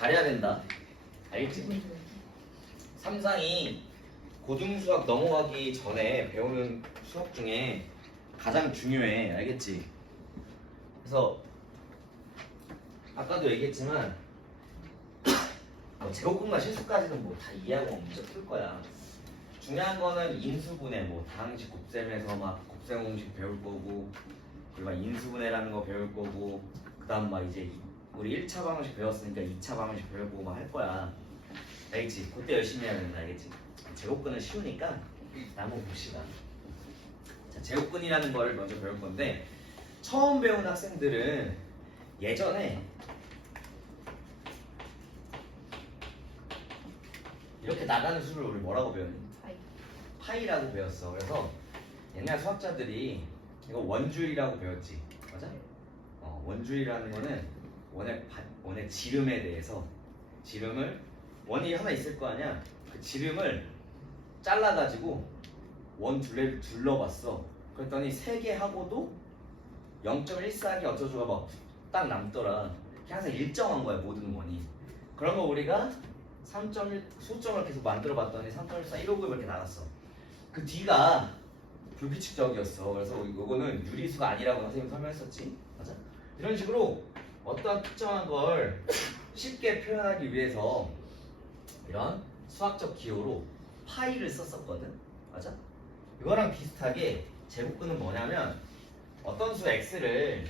잘해야 된다. 알겠지? 삼상이 고등수학 넘어가기 전에 배우는 수학 중에 가장 중요해. 알겠지? 그래서 아까도 얘기했지만 제곱근과 실수까지는 뭐 다 이해하고 문제 풀 거야. 중요한 거는 인수분해, 뭐 다항식 곱셈에서 막 곱셈 공식 배울 거고, 그리고 막 인수분해라는 거 배울 거고, 그다음 막 이제 우리 1차 방정식 배웠으니까 2차 방정식 배울 거고 막 할 거야. 알겠지? 그때 열심히 해야 된다. 알겠지? 제곱근은 쉬우니까 한번 봅시다. 자, 제곱근이라는 거를 먼저 배울 건데, 처음 배운 학생들은 예전에 이렇게 나가는 수를 우리 뭐라고 배웠니? 파이라고 배웠어. 그래서 옛날 수학자들이 이거 원주율이라고 배웠지. 맞아? 원주율이라는 거는 원의 지름에 대해서, 지름을 원이 하나 있을 거 아니야. 그 지름을 잘라가지고 원 둘레를 둘러봤어. 그랬더니 3개 하고도 0.14개 어쩌고저쩌고 막 딱 남더라. 항상 일정한 거야, 모든 원이. 그런 거 우리가 3.1 소점을 계속 만들어 봤더니 3.14, 159 이렇게 나갔어. 그 뒤가 불규칙적이었어. 그래서 이거는 유리수가 아니라고 선생님이 설명했었지. 맞아? 이런 식으로 어떤 특정한 걸 쉽게 표현하기 위해서 이런 수학적 기호로 파이를 썼었거든. 맞아? 이거랑 비슷하게 제곱근은 뭐냐면 어떤 수 x를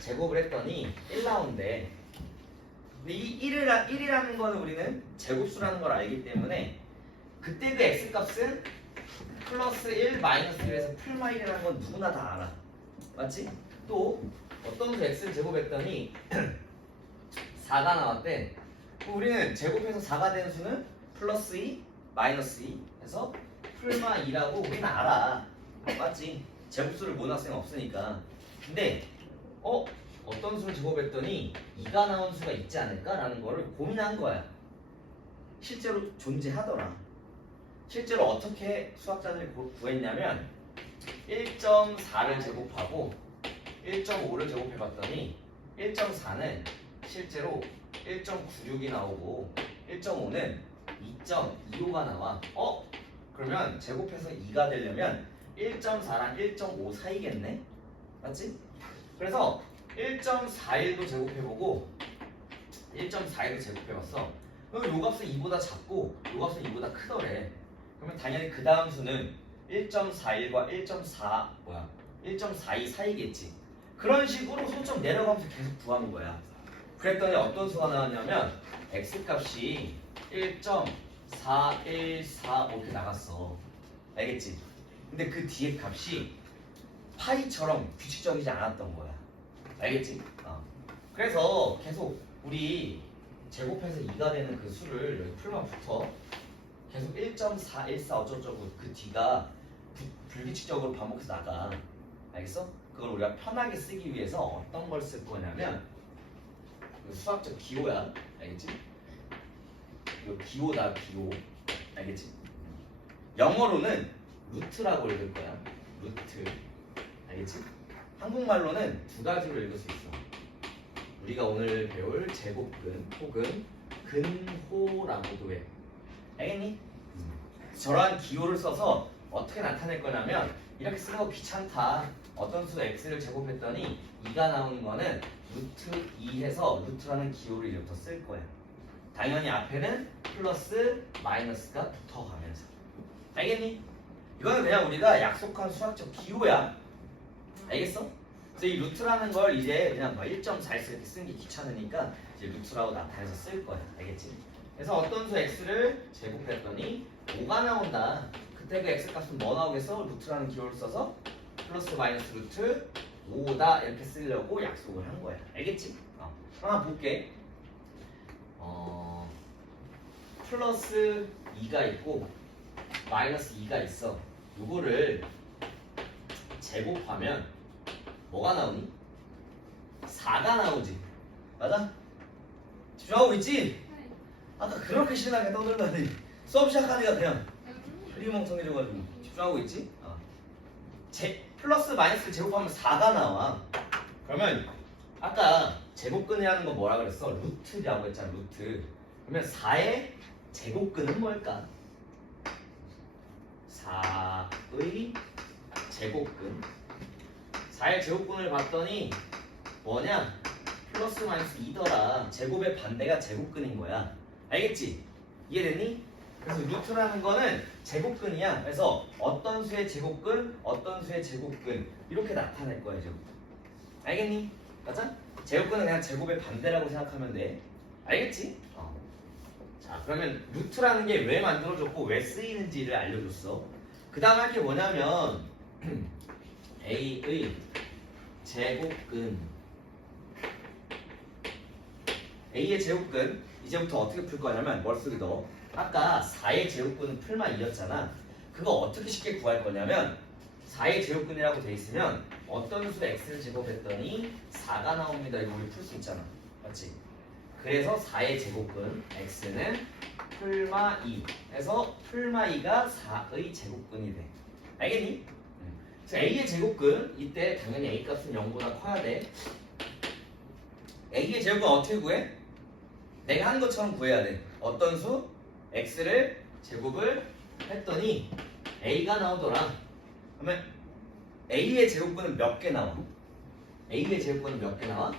제곱을 했더니 1 나온대. 근데 이 1이라는 거는 우리는 제곱수라는 걸 알기 때문에 그때 그 x 값은 플러스 1, 마이너스 1에서 풀마 1이라는 건 누구나 다 알아. 맞지? 또 어떤 수 x를 제곱했더니 4가 나왔대. 그럼 우리는 제곱해서 4가 된 수는 플러스 2, 마이너스 2 해서 풀마 2라고 우리는 알아. 맞지? 제곱수를 모르는 학생 없으니까. 근데 어떤 수를 제곱했더니 2가 나온 수가 있지 않을까라는 거를 고민한 거야. 실제로 존재하더라. 실제로 어떻게 수학자들이 구했냐면 1.4를 제곱하고 1.5를 제곱해봤더니 1.4는 실제로 1.96이 나오고 1.5는 2.25가 나와. 그러면 제곱해서 2가 되려면 1.4랑 1.5 사이겠네? 맞지? 그래서 1.41도 제곱해보고 1.41도 제곱해봤어. 그럼 요 값은 2보다 작고 요 값은 2보다 크더래. 그러면 당연히 그 다음 수는 1.41과 1.42 사이겠지. 그런 식으로 소점 내려가면서 계속 구한 거야. 그랬더니 어떤 수가 나왔냐면 x값이 1.414 이렇게 나갔어. 알겠지? 근데 그 뒤에 값이 파이처럼 규칙적이지 않았던 거야. 알겠지? 그래서 계속 우리 제곱해서 2가 되는 그 수를 여기 풀만 붙어 계속 1.414 어쩌고저쩌고 그 뒤가 불규칙적으로 반복해서 나가. 알겠어? 그걸 우리가 편하게 쓰기 위해서 어떤 걸 쓸 거냐면 수학적 기호야. 알겠지? 이거 기호다, 기호. 알겠지? 영어로는 루트라고 읽을 거야. 루트. 알겠지? 한국말로는 2가지로 읽을 수 있어. 우리가 오늘 배울 제곱근 혹은 근호라고도 해. 알겠니? 저러한 기호를 써서 어떻게 나타낼 거냐면 이렇게 쓰는 거 귀찮다. 어떤 수 x를 제곱했더니 2가 나오는 거는 루트 2 해서 루트라는 기호를 이제부터 쓸 거야. 당연히 앞에는 플러스 마이너스가 붙어가면서. 알겠니? 이거는 그냥 우리가 약속한 수학적 기호야. 알겠어? 그래서 이 루트라는 걸 이제 그냥 1.4x 이렇게 쓰는 게 귀찮으니까 이제 루트라고 나타내서 쓸 거야. 알겠지? 그래서 어떤 수 x를 제곱했더니 5가 나온다. 그때 그 x 값은 뭐 나오겠어? 루트라는 기호를 써서 플러스 마이너스 루트 5다 이렇게 쓰려고 약속을 한 거야. 알겠지? 하나 볼게. 플러스 2가 있고 마이너스 2가 있어. 요거를 제곱하면 뭐가 나오니? 4가 나오지. 맞아? 집중하고 있지? 아까 그렇게 신나게 떠들더니 수업 시작하니까 그냥 흐리멍텅해져가지고 집중하고 있지? 플러스 마이너스 제곱하면 4가 나와. 그러면 아까 제곱근이라는 건 뭐라 그랬어? 루트라고 했잖아. 루트. 그러면 4의 제곱근은 뭘까? 4의 제곱근. 4의 제곱근을 봤더니 뭐냐? 플러스 마이너스 2더라. 제곱의 반대가 제곱근인 거야. 알겠지? 이해됐니? 그래서 루트라는 거는 제곱근이야. 그래서 어떤 수의 제곱근, 어떤 수의 제곱근 이렇게 나타낼 거야. 제곱근. 알겠니? 맞아? 제곱근은 그냥 제곱의 반대라고 생각하면 돼. 알겠지? 자, 그러면 루트라는 게 왜 만들어졌고 왜 쓰이는지를 알려줬어. 그 다음 할 게 뭐냐면 A의 제곱근. A의 제곱근 이제부터 어떻게 풀 거냐면 머릿속에 넣어. 아까 4의 제곱근은 풀만 이었잖아. 그거 어떻게 쉽게 구할 거냐면 4의 제곱근이라고 돼 있으면 어떤 수 x를 제곱했더니 4가 나옵니다. 이거 우리 풀 수 있잖아. 맞지? 그래서 4의 제곱근 x는 풀마 2 해서 풀마 2가 4의 제곱근이 돼. 알겠니? 그래서 a의 제곱근 이때 당연히 a 값은 0보다 커야 돼. a의 제곱근 어떻게 구해? 내가 하는 것처럼 구해야 돼. 어떤 수? x를 제곱을 했더니 a가 나오더라. 그러면 a의 제곱근은 몇 개 나와? a의 제곱근은 몇 개 나와?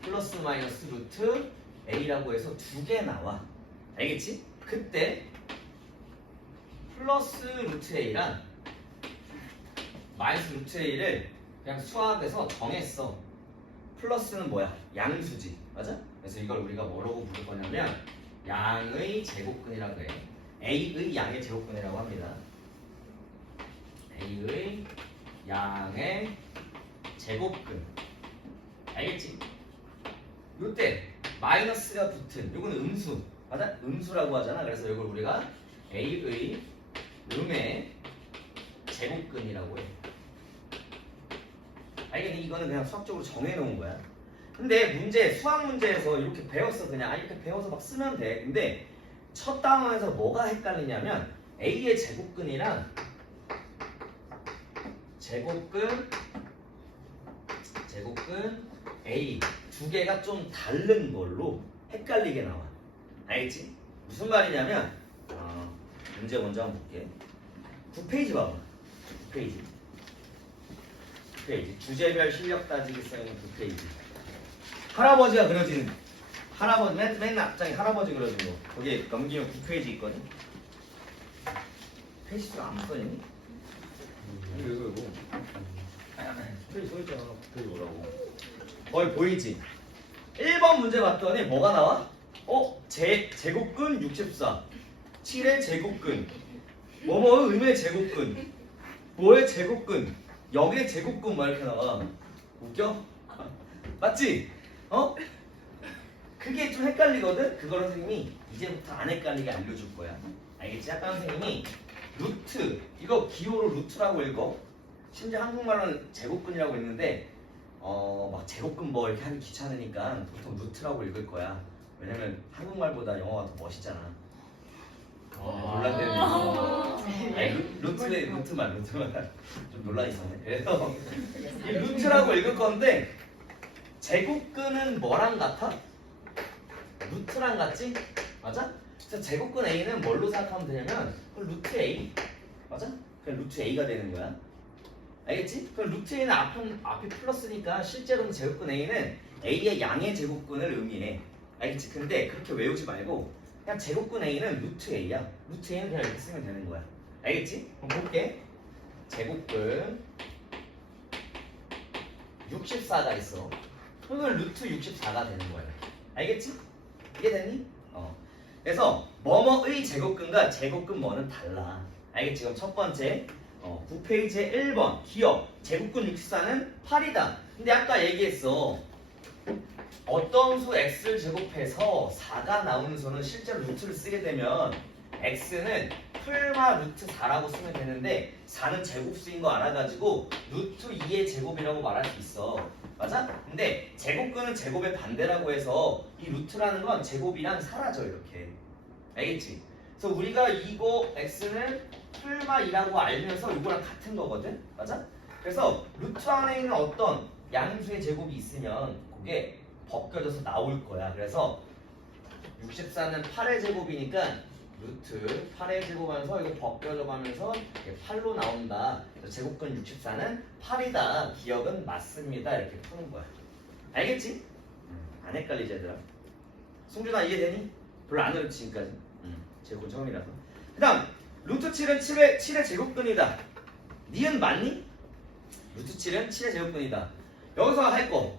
플러스 마이너스 루트 a라고 해서 2개 나와. 알겠지? 그때 플러스 루트 a랑 마이너스 루트 a를 그냥 수학에서 정했어. 플러스는 뭐야? 양수지. 맞아? 그래서 이걸 우리가 뭐라고 부를 거냐면 양의 제곱근이라고 해. a의 양의 제곱근이라고 합니다. a의 양의 제곱근. 알겠지? 요때 마이너스가 붙은 요거는 음수. 맞아? 음수라고 하잖아. 그래서 이걸 우리가 a의 음의 제곱근이라고 해. 알겠니? 이거는 그냥 수학적으로 정해놓은 거야. 근데 문제, 수학 문제에서 이렇게 배웠어. 그냥 이렇게 배워서 막 쓰면 돼. 근데 첫 단원에서 뭐가 헷갈리냐면 a의 제곱근이랑 제곱근 a 두 개가 좀 다른 걸로 헷갈리게 나와. 알겠지? 무슨 말이냐면 문제 먼저 한번 볼게. 9페이지 봐봐. 9페이지 주제별 실력 따지기 써있는 9페이지. 할아버지가 그려진 할아버지 맨 앞장에 할아버지 그려진 거. 거기에 넘기면 9페이지 있거든. 페이지 수가 안 써있니? 이거 페이지 써있잖아. 페이지 뭐라고? 거기 보이지? 1번 문제 봤더니 뭐가 나와? 제곱근 64 7의 제곱근 뭐뭐의 음의 제곱근 뭐의 제곱근 역의 제곱근 막 이렇게 나와. 웃겨? 맞지? 그게 좀 헷갈리거든? 그거를 선생님이 이제부터 안 헷갈리게 알려줄 거야. 알겠지? 아까 선생님이 루트 이거 기호로 루트라고 읽어. 심지어 한국말로는 제곱근이라고 읽는데 막 제곱근 뭐 이렇게 하기 귀찮으니까 보통 루트라고 읽을 거야. 왜냐면 한국말보다 영어가 더 멋있잖아. 논란되는 루트만 좀 논란 있었네. 그래서 이 루트라고 읽을 건데 제곱근은 뭐랑 같아? 루트랑 같지? 맞아? 그래서 제곱근 a는 뭘로 생각하면 되냐면 루트 a 맞아? 그냥 루트 a가 되는 거야. 알겠지? 그럼 루트 a는 앞이 플러스니까 실제로는 제곱근 a는 a의 양의 제곱근을 의미해. 알겠지? 근데 그렇게 외우지 말고 그냥 제곱근 a는 루트 a야. 루트 a는 그냥 이렇게 쓰면 되는 거야. 알겠지? 그럼 볼게. 제곱근 64가 있어. 그러면 루트 64가 되는 거야. 알겠지? 이해되니? 그래서 뭐뭐의 제곱근과 제곱근 뭐는 달라. 알겠지? 그럼 첫 번째 9페이지에 1번 기억 제곱근 64는 8이다. 근데 아까 얘기했어. 어떤 수 x를 제곱해서 4가 나오는 수는 실제로 루트를 쓰게 되면 x는 풀마 루트 4라고 쓰면 되는데 4는 제곱수인 거 알아가지고 루트 2의 제곱이라고 말할 수 있어. 맞아? 근데 제곱근은 제곱의 반대라고 해서 이 루트라는 건 제곱이랑 사라져 이렇게. 알겠지? 그래서 우리가 이거 x는 풀마 2라고 알면서 이거랑 같은 거거든? 맞아? 그래서 루트 안에 있는 어떤 양수의 제곱이 있으면 그게 벗겨져서 나올 거야. 그래서 64는 8의 제곱이니까 루트 8의 제곱하면서 이거 벗겨져 가면서 8로 나온다. 그래서 제곱근 64는 8이다. 기억은 맞습니다. 이렇게 푸는 거야. 알겠지? 안 헷갈리지 얘들아? 송준아 이해되니? 별로 안 어렵지 지금까지. 제곱근 처음이라서. 그 다음 루트 7은 7의 제곱근이다. 니은 맞니? 루트 7은 7의 제곱근이다. 여기서 할 거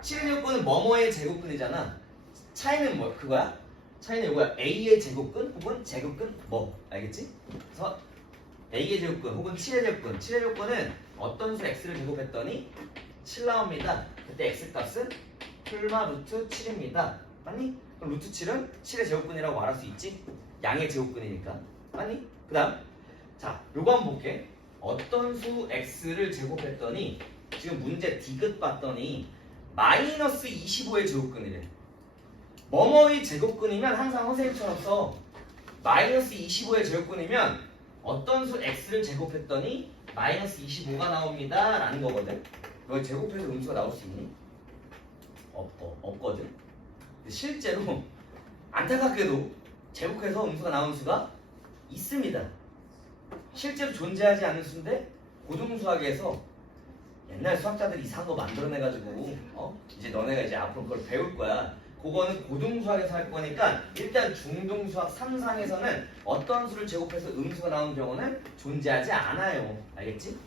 7의 제곱근은 뭐뭐의 제곱근이잖아. 차이는 뭐 그거야? 차이는 이거야. A의 제곱근 혹은 제곱근 뭐 알겠지? 그래서 A의 제곱근 혹은 7의 제곱근 7의 제곱근은 어떤 수 x를 제곱했더니 7 나옵니다. 그때 x 값은 풀마 루트 7입니다. 맞니? 그럼 루트 7은 7의 제곱근이라고 말할 수 있지? 양의 제곱근이니까. 맞니? 그 다음 자 요거 한번 볼게. 어떤 수 x를 제곱했더니 지금 문제 디귿 봤더니 마이너스 25의 제곱근이래. 뭐뭐의 제곱근이면 항상 선생님처럼 써. 마이너스 25의 제곱근이면 어떤 수 x를 제곱했더니 마이너스 25가 나옵니다 라는 거거든. 너 제곱해서 음수가 나올 수 있니? 없거든. 근데 실제로 안타깝게도 제곱해서 음수가 나오는 수가 있습니다. 실제로 존재하지 않는 수인데 고등수학에서 옛날 수학자들이 이상한 거 만들어내가지고 이제 너네가 이제 앞으로 그걸 배울 거야. 그거는 고등수학에서 할 거니까 일단 중등수학 3상에서는 어떤 수를 제곱해서 음수가 나오는 경우는 존재하지 않아요. 알겠지?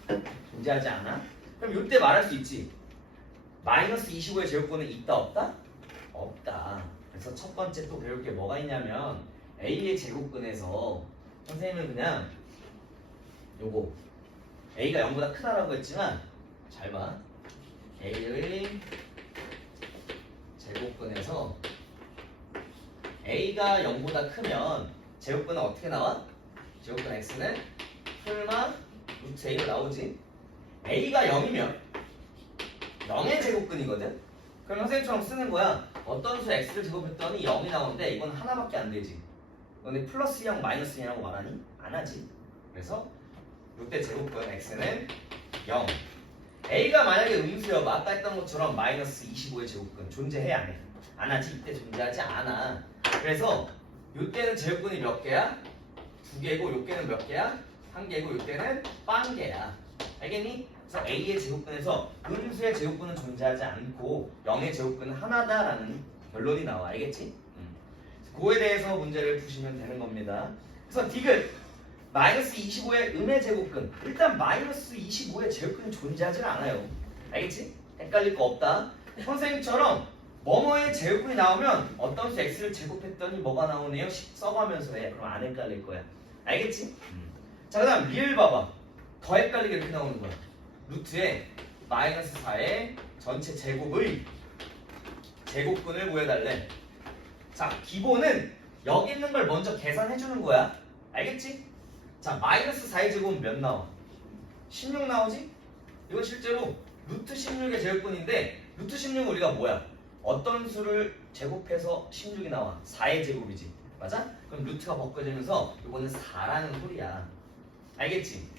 존재하지 않아. 그럼 이때 말할 수 있지. 마이너스 25의 제곱근은 있다 없다? 없다. 그래서 첫 번째 또 배울 게 뭐가 있냐면 A의 제곱근에서 선생님은 그냥 요거 A가 0보다 크다라고 했지만 잘 봐. A의 제곱근에서 A가 0보다 크면 제곱근은 어떻게 나와? 제곱근 X는 풀마 루트 A로 나오지. A가 0이면 0의 제곱근이거든. 그럼 선생님처럼 쓰는 거야. 어떤 수 X를 제곱했더니 0이 나오는데 이건 하나밖에 안 되지. 근데 플러스 0 마이너스 0이라고 말하니? 안 하지. 그래서 루트 제곱근 X는 0. A가 만약에 음수여봐. 아까 했던 것처럼 마이너스 25의 제곱근 존재해 안 해? 안 하지. 이때 존재하지 않아. 그래서 이때는 제곱근이 몇 개야? 2개고 요때는 몇 개야? 1개고 요때는 빵 개야. 알겠니? 그래서 A의 제곱근에서 음수의 제곱근은 존재하지 않고 0의 제곱근은 하나다라는 결론이 나와. 알겠지? 그거에 대해서 문제를 푸시면 되는 겁니다. 그래서 디귿 마이너스 25의 음의 제곱근. 일단 마이너스 25의 제곱근이 존재하지 않아요. 알겠지? 헷갈릴 거 없다. 선생님처럼 뭐뭐의 제곱근이 나오면 어떤 수 x를 제곱했더니 뭐가 나오네요? 써가면서 해. 그럼 안 헷갈릴 거야. 알겠지? 자, 그 다음 리을 봐봐. 더 헷갈리게 이렇게 나오는 거야. 루트에 마이너스 4의 전체 제곱의 제곱근을 구해달래. 자, 기본은 여기 있는 걸 먼저 계산해 주는 거야. 알겠지? 자, 마이너스 4의 제곱은 몇 나와? 16 나오지? 이건 실제로 루트 16의 제곱근인데 루트 16은 우리가 뭐야? 어떤 수를 제곱해서 16이 나와? 4의 제곱이지. 맞아? 그럼 루트가 벗겨지면서 이거는 4라는 소리야. 알겠지?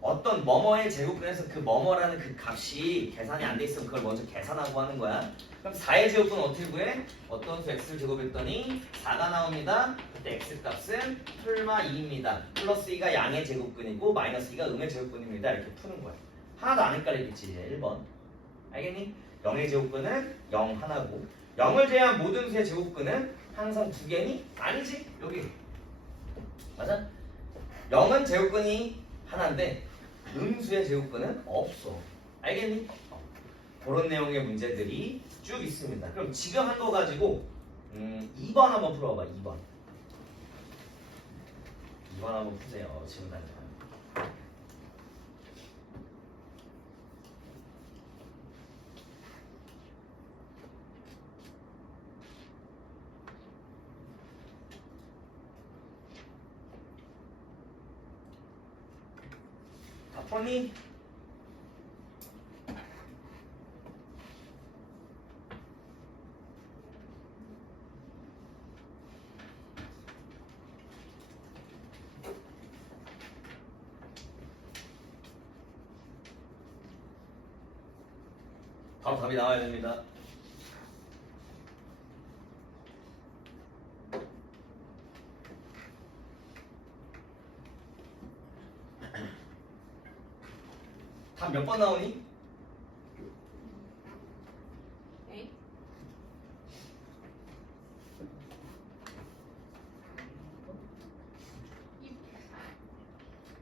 어떤 뭐뭐의 제곱근에서 그 뭐뭐라는 그 값이 계산이 안 돼 있으면 그걸 먼저 계산하고 하는 거야. 그럼 4의 제곱근은 어떻게 구해? 어떤 수 x를 제곱했더니 4가 나옵니다. 그때 x 값은 풀마 2입니다. 플러스 2가 양의 제곱근이고 마이너스 2가 음의 제곱근입니다. 이렇게 푸는 거야. 하나도 안 헷갈리겠지 이제 1번. 알겠니? 0의 제곱근은 0 하나고 0을 제외한 모든 수의 제곱근은 항상 2개니? 아니지. 여기 맞아? 0은 제곱근이 하나인데 음수의 제곱근은 없어. 알겠니? 그런 내용의 문제들이 쭉 있습니다. 그럼 지금 한 거 가지고 2번 한번 풀어봐. 2번. 2번 한번 푸세요. 지금 당장. 다 푸니? 바로 답이 나와야 됩니다. 답 몇 번 나오니? 에이?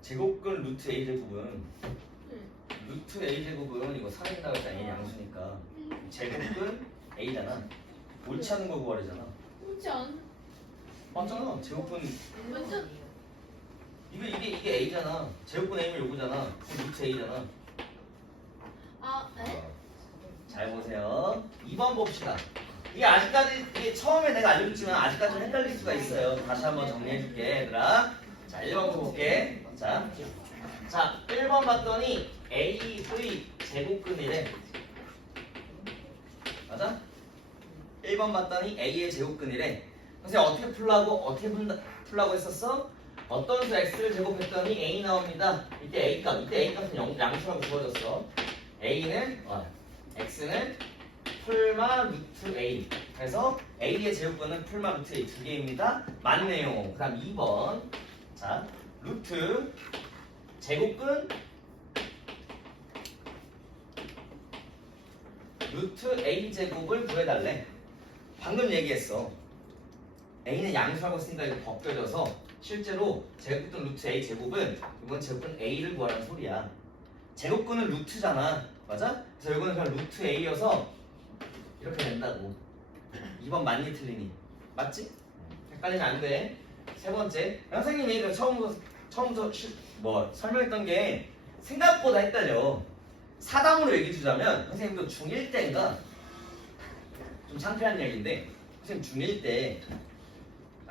제곱근 루트 a 제곱은 응. 루트 a 제곱은 이거 살아있다고 했잖아. a 양수니까 제곱근 a잖아. 옳지 않은 걸 구하려잖아. 그렇지 않. 맞잖아. 제곱근 완전. 이게 a잖아. 제곱근 a면 요거잖아. 그럼 루트 a잖아. 아, 에? 잘 보세요. 2번 봅시다. 이게 아직까지 이게 처음에 내가 알려줬지만 아직까지 좀 헷갈릴 수가 있어요. 다시 한번 정리해줄게, 얘들아. 자, 1번부터 볼게. 자, 1번 봤더니 a의 제곱근이래. 맞아? 1번 봤더니 a의 제곱근이래. 선생님 어떻게 풀라고 했었어? 어떤 수 x를 제곱했더니 a 나옵니다. 이때 a 값은 양수라고 주어졌어. a는 x는 풀마 루트 a. 그래서 a의 제곱근은 풀마 루트 a 두 개입니다. 맞네요. 그다음 2번. 자, 루트 제곱근 루트 a 제곱을 구해달래. 방금 얘기했어. a는 양수라고 쓰니까 이거 벗겨져서 실제로 제곱근 루트 a 제곱은 이건 제곱근 a를 구하라는 소리야. 제곱근은 루트잖아. 맞아? 그래서 이거는 그냥 루트 a여서 이렇게 된다고. 2번 맞니 틀리니? 맞지? 헷갈리면 안 돼. 세 번째, 선생님이 처음부터 설명했던 게 생각보다 헷갈려. 사담으로 얘기 주자면 선생님도 중1 때인가 좀 창피한 얘기인데 선생님 중1 때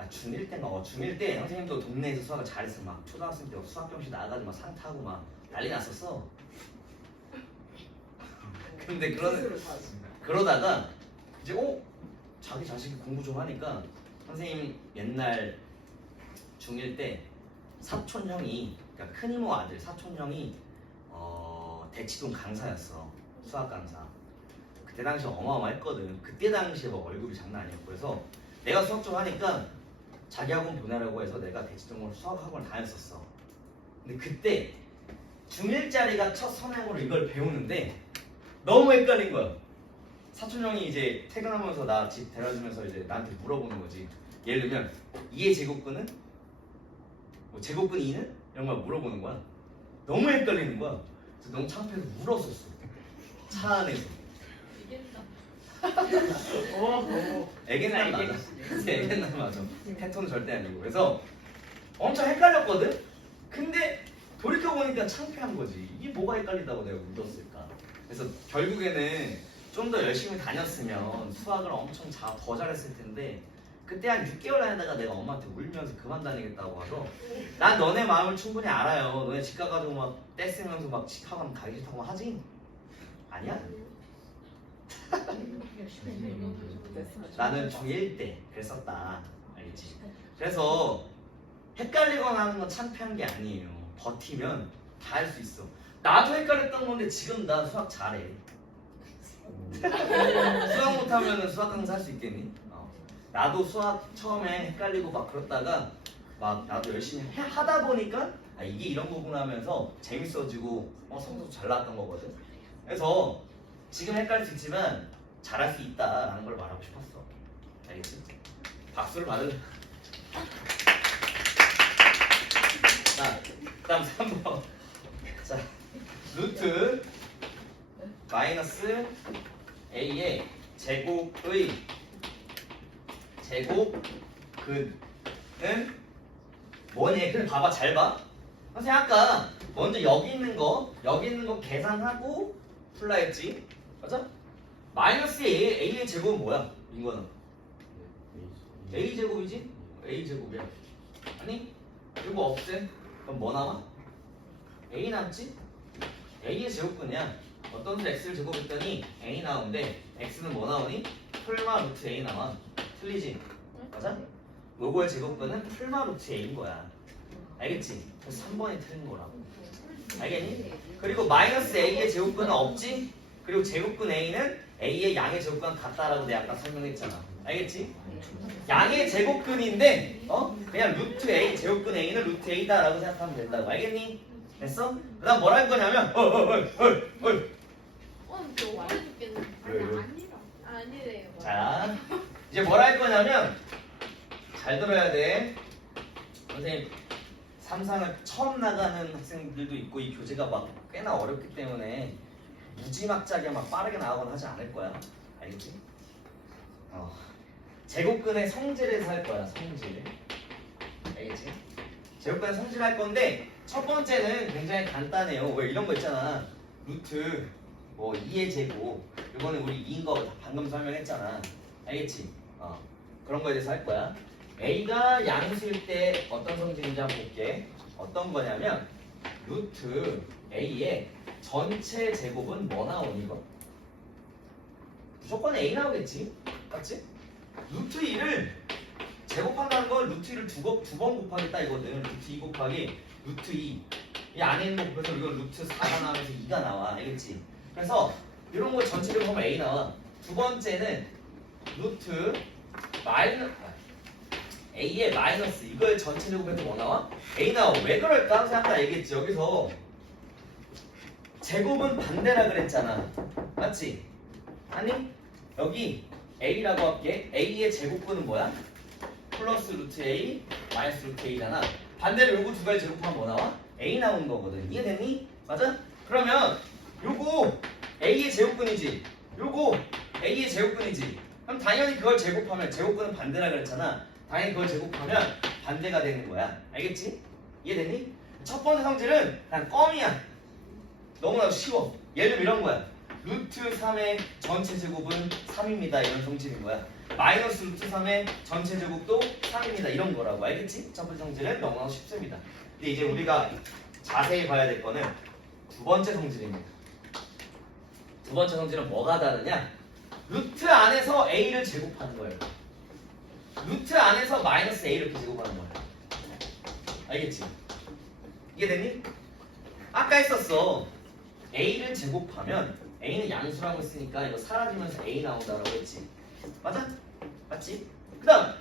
중1 때 선생님도 동네에서 수학을 잘했어. 막 초등학생 때 수학 경시 나가가지고 막 상 타고 막 난리 났었어. 근데 그러다가 이제 자기 자식이 공부 좀 하니까 선생님 옛날 중1 때 사촌형이, 그러니까 큰 이모 아들 사촌형이 대치동 강사였어. 수학 강사. 그때 당시 어마어마했거든. 그때 당시에 막 월급이 장난 아니었고. 그래서 내가 수학 좀 하니까 자기 학원 보내라고 해서 내가 대치동으로 수학 학원을 다녔었어. 근데 그때 중1짜리가 첫 선행으로 이걸 배우는데 너무 헷갈린 거야. 사촌형이 이제 퇴근하면서 나 집 데려주면서 이제 나한테 물어보는 거지. 예를 들면 2의 제곱근은? 제곱근 2는? 이런 걸 물어보는 거야. 너무 헷갈리는 거야. 그래서 너무 창피해서 울었었어. 차 안에서. 이겠다. 애견남 맞아. 애견남 맞아. 팬톤은 절대 아니고. 그래서 엄청 헷갈렸거든? 근데 돌이켜보니까 창피한 거지. 이게 뭐가 헷갈리다고 내가 울었을까. 그래서 결국에는 좀 더 열심히 다녔으면 수학을 엄청 더 잘했을 텐데 그때 한 6개월 다니다가 내가 엄마한테 울면서 그만 다니겠다고 해서 난 너네 마음을 충분히 알아요. 너네 집 가가지고 막 떼쓰면서 막 집학하면 가기 싫다고 하지? 아니야? 나는 중1 때 그랬었다. 알겠지? 그래서 헷갈리거나 하는 건 창피한 게 아니에요. 버티면 다 할 수 있어. 나도 헷갈렸던 건데 지금 나 수학 잘해. 수학 못하면 수학 강사 할 수 있겠니? 나도 수학 처음에 헷갈리고 막 그랬다가 막 나도 열심히 하다 보니까 이게 이런 거구나 하면서 재밌어지고 성적도 잘 나왔던 거거든. 그래서 지금 헷갈릴 수 있지만 잘할 수 있다라는 걸 말하고 싶었어. 알겠지? 박수를 받을. 자, 다음 3번. 자, 루트 마이너스 a의 제곱의 제곱근은 뭐니? 그럼 봐봐, 잘 봐. 선생님 아까 먼저 여기 있는 거 계산하고 풀라 했지, 맞아? 마이너스 a의 제곱은 뭐야? 이거는 a 제곱이지? a 제곱이야. 아니? 이거 없애. 그럼 뭐 나와? a 남지? a의 제곱근이야. 어떤 수 x를 제곱했더니 a 나오는데 x는 뭐 나오니? 풀마 루트 a 나와. 틀리지? 맞아? 요거의 제곱근은 풀마 루트 a인 거야. 알겠지? 그래서 3번이 틀린 거라고. 알겠니? 그리고 마이너스 a의 제곱근은 없지? 그리고 제곱근 a는 a의 양의 제곱근 같다라고 내가 아까 설명했잖아. 알겠지? 양의 제곱근인데 그냥 루트 a, 제곱근 a는 루트 a다라고 생각하면 된다고. 알겠니? 됐어? 그 다음 뭘 할 거냐면 저 오래 죽겠네. 왜? 아니래요. 자 이제 뭘 할 거냐면 잘 들어야 돼. 선생님 삼상을 처음 나가는 학생들도 있고 이 교재가 막 꽤나 어렵기 때문에 무지막지하게 막 빠르게 나가거나 하지 않을 거야. 알겠지? 제곱근의 성질에서 할 거야. 성질. 알겠지? 제곱근의 성질 할 건데 첫 번째는 굉장히 간단해요. 왜 이런 거 있잖아. 루트 뭐 2의 제곱. 이거는 우리 2인 거 방금 설명했잖아. 알겠지? 그런 거에 대해서 할 거야. A가 양수일 때 어떤 성질인지 한번 볼게. 어떤 거냐면 루트 A의 전체 제곱은 뭐 나오니 이거? 무조건 A 나오겠지? 맞지? 루트 2를 제곱한다는 건 루트 2를 두 번 곱하겠다 이거든. 루트 2 곱하기 루트 2. 이 안에 있는 거 곱해서 이거 루트 4가 나오면서 2가 나와. 알겠지? 그래서 이런 거 전체적으로 보면 A 나와. 두 번째는 루트 A의 마이너스 이걸 전체 제곱해서 뭐 나와? A 나와. 왜 그럴까? 항상 아까 얘기했지. 여기서 제곱은 반대라 그랬잖아. 맞지? 아니 여기 A라고 할게. A의 제곱근은 뭐야? 플러스 루트 A 마이너스 루트 A잖아. 반대로 요거 두 가지 제곱하면 뭐 나와? A 나오는 거거든. 이해됐니? 맞아? 그러면 요거 A의 제곱근이지. 요거 A의 제곱근이지. 그럼 당연히 그걸 제곱하면 제곱근은 반대라 그랬잖아. 당연히 그걸 제곱하면 반대가 되는 거야. 알겠지? 이해됐니? 첫 번째 성질은 그냥 껌이야. 너무나도 쉬워. 예를 들면 이런 거야. 루트 3의 전체 제곱은 3입니다. 이런 성질인 거야. 마이너스 루트 3의 전체 제곱도 3입니다. 이런 거라고. 알겠지? 첫 번째 성질은 너무나도 쉽습니다. 근데 이제 우리가 자세히 봐야 될 거는 두 번째 성질입니다. 두 번째 성질은 뭐가 다르냐? 루트 안에서 A를 제곱하는 거예요. 루트 안에서 마이너스 A를 이렇게 제곱하는 거야. 알겠지? 이게 됐니? 아까 했었어. A를 제곱하면 A는 양수라고 했으니까 이거 사라지면서 A 나온다라고 했지. 맞아? 맞지? 그 다음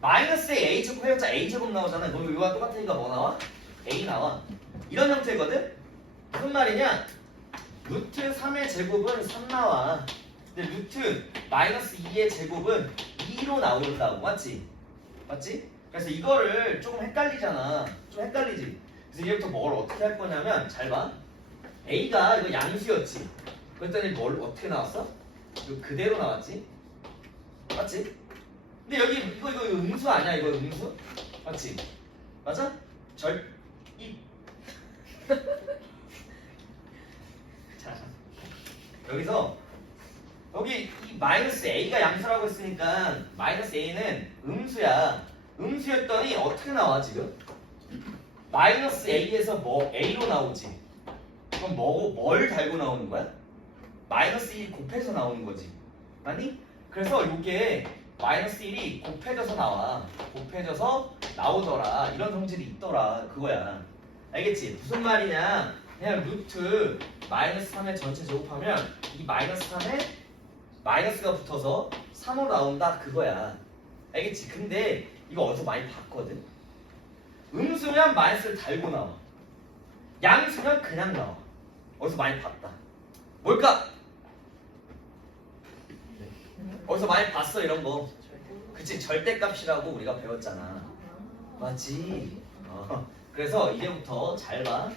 마이너스에 A 제곱 해봤자 A 제곱 나오잖아. 그럼 이거와 똑같으니까 뭐 나와? A 나와. 이런 형태거든? 무슨 말이냐? 루트 3의 제곱은 3 나와. 근데 루트 마이너스 2의 제곱은 2로 나온다고. 맞지? 맞지? 그래서 이거를 조금 헷갈리잖아. 좀 헷갈리지? 그래서 이제부터 뭘 어떻게 할 거냐면 잘 봐. A가 이거 양수였지. 그랬더니 뭘 어떻게 나왔어? 이거 그대로 나왔지? 맞지? 근데 여기 이거 음수 아니야? 이거 음수? 맞지? 맞아? 자, 여기서 여기 이 마이너스 A가 양수라고 했으니까 마이너스 A는 음수야. 음수였더니 어떻게 나와 지금? 마이너스 A에서 뭐 A로 나오지. 그럼 뭘 달고 나오는 거야? 마이너스 1 곱해서 나오는 거지. 아니? 그래서 이게 마이너스 1이 곱해져서 나와. 곱해져서 나오더라. 이런 성질이 있더라. 그거야. 알겠지? 무슨 말이냐? 그냥 루트 마이너스 3의 전체 제곱하면 이 마이너스 3에 마이너스가 붙어서 3으로 나온다. 그거야. 알겠지? 근데 이거 어디서 많이 봤거든? 음수면 마이너스를 달고 나와. 양수면 그냥 나와. 어디서 많이 봤다. 뭘까? 어디서 많이 봤어 이런 거. 그치? 절대값이라고 우리가 배웠잖아. 맞지? 그래서 이제부터 잘 봐.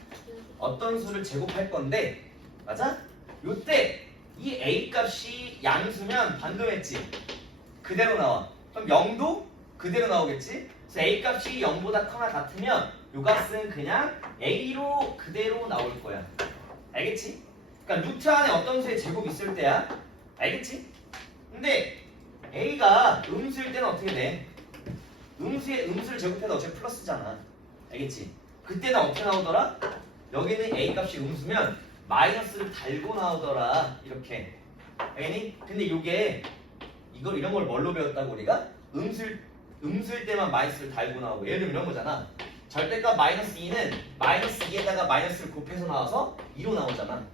어떤 수를 제곱할 건데 맞아? 요때 이 A 값이 양수면 방금 했지? 그대로 나와. 그럼 0도 그대로 나오겠지? 그래서 A 값이 0보다 커나 같으면 요 값은 그냥 A로 그대로 나올 거야. 알겠지? 그러니까 루트 안에 어떤 수의 제곱이 있을 때야. 알겠지? 근데 A가 음수일 때는 어떻게 돼? 음수를 제곱해도 어차피 플러스잖아. 알겠지? 그때는 어떻게 나오더라? 여기는 A 값이 음수면 마이너스를 달고 나오더라. 이렇게. 알겠니? 근데 이게 이런 걸 뭘로 배웠다고 우리가? 음수일 때만 마이너스를 달고 나오고. 예를 들면 이런 거잖아. 절대값 마이너스 2는 마이너스 2에다가 마이너스를 곱해서 나와서 2로 나오잖아.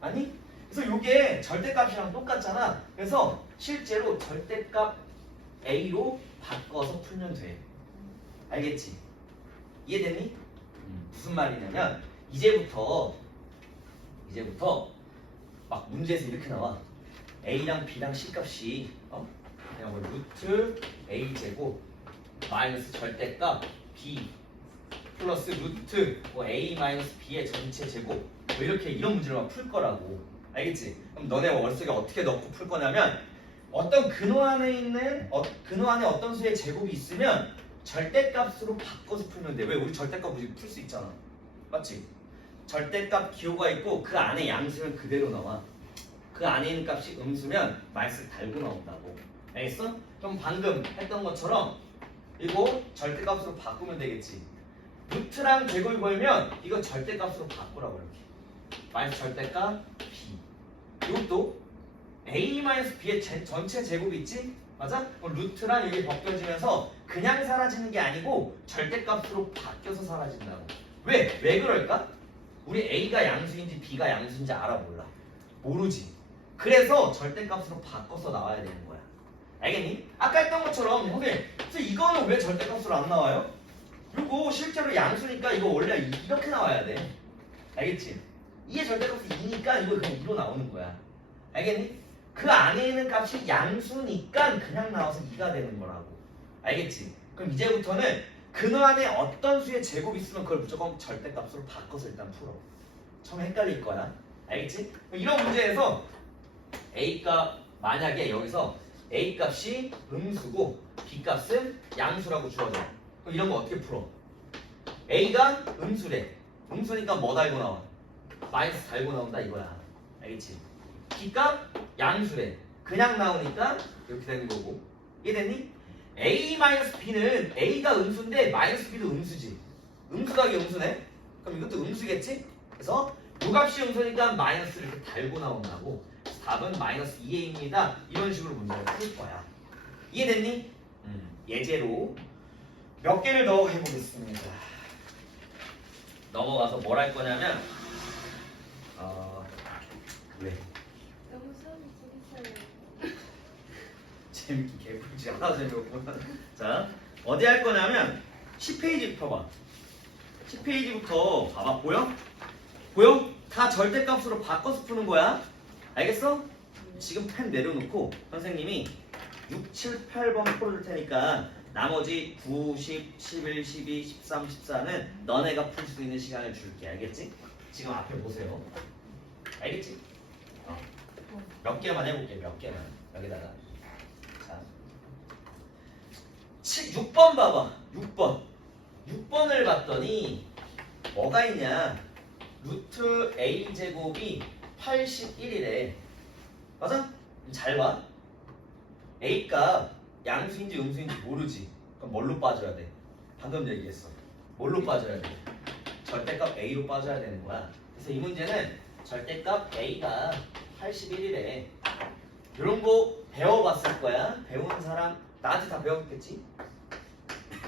아니? 그래서 이게 절대값이랑 똑같잖아. 그래서 실제로 절대값 A로 바꿔서 풀면 돼. 알겠지? 이해됐니? 무슨 말이냐면 이제부터 막 문제에서 이렇게 나와. a랑 b랑 c값이 그냥 뭐 루트 a 제곱 마이너스 절대값 b 플러스 루트 뭐 a 마이너스 b의 전체 제곱 뭐 이렇게 이런 문제를 막 풀 거라고. 알겠지? 그럼 너네 머릿속에 어떻게 넣고 풀 거냐면 어떤 근호 안에 있는 근호 안에 어떤 수의 제곱이 있으면 절대값으로 바꿔서 풀면 돼. 왜? 우리 절대값 우리 풀 수 있잖아. 맞지? 절대값 기호가 있고 그 안에 양수는 그대로 나와. 그 안에 있는 값이 음수면 마이너스 달고 나온다고. 알겠어? 그럼 방금 했던 것처럼 이거 절대값으로 바꾸면 되겠지. 루트랑 제곱이 보이면 이거 절대값으로 바꾸라고 이렇게. 마이너스 절대값 b. 이것도 a-b의 전체 제곱이 있지? 맞아? 그럼 루트랑 여기 벗겨지면서 그냥 사라지는 게 아니고 절대값으로 바뀌어서 사라진다고. 왜? 왜 그럴까? 우리 a가 양수인지 b가 양수인지 알아 몰라? 모르지. 그래서 절대값으로 바꿔서 나와야 되는 거야. 알겠니? 아까 했던 것처럼 선생님 이거는 왜 절대값으로 안 나와요? 그리고 실제로 양수니까 이거 원래 이렇게 나와야 돼. 알겠지? 이게 절대값이 2니까 이거 그냥 2로 나오는 거야. 알겠니? 그 안에 있는 값이 양수니까 그냥 나와서 2가 되는 거라고. 알겠지? 그럼 이제부터는 근호 안에 어떤 수의 제곱이 있으면 그걸 무조건 절대값으로 바꿔서 일단 풀어. 처음에 헷갈릴 거야. 알겠지? 이런 문제에서 A값 만약에 여기서 A값이 음수고 B값은 양수라고 주어져. 그럼 이런 거 어떻게 풀어? A가 음수래. 음수니까 뭐 달고 나와? 마이너스 달고 나온다 이거야. 알겠지? B값 양수래. 그냥 나오니까 이렇게 되는 거고. 이해됐니? A-B는 A가 음수인데 마이너스 B도 음수지. 음수 더하기 음수네? 그럼 이것도 음수겠지? 그래서 요 값이 음수니까 마이너스를 이렇게 달고 나온다고. 답은 마이너스 2a입니다. 이런 식으로 문제를 풀 거야. 이해됐니? 예제로 몇 개를 더 해보겠습니다. 넘어가서 뭘 할 거냐면 왜? 너무 수업이 재밌어요. 재밌게 개풀지 않아 재미없고. 자 어디 할 거냐면 10페이지부터 봐. 10페이지부터 봐봐. 보여? 보여? 다 절대값으로 바꿔서 푸는 거야. 알겠어? 지금 펜 내려놓고 선생님이 6, 7, 8번 풀어줄 테니까 나머지 9, 10, 11, 12, 13, 14는 너네가 풀 수 있는 시간을 줄게. 알겠지? 지금 앞에 보세요. 알겠지? 몇 개만 해볼게. 몇 개만. 여기다가 자 6번 봐봐. 6번 6번을 봤더니 뭐가 있냐. 루트 a제곱이 81이래. 맞아? 잘 봐. A값 양수인지 음수인지 모르지. 그럼 뭘로 빠져야 돼? 방금 얘기했어. 뭘로 빠져야 돼? 절대값 A로 빠져야 되는 거야. 그래서 이 문제는 절대값 A가 81이래. 이런 거 배워봤을 거야. 배운 사람 나한테 다 배웠겠지?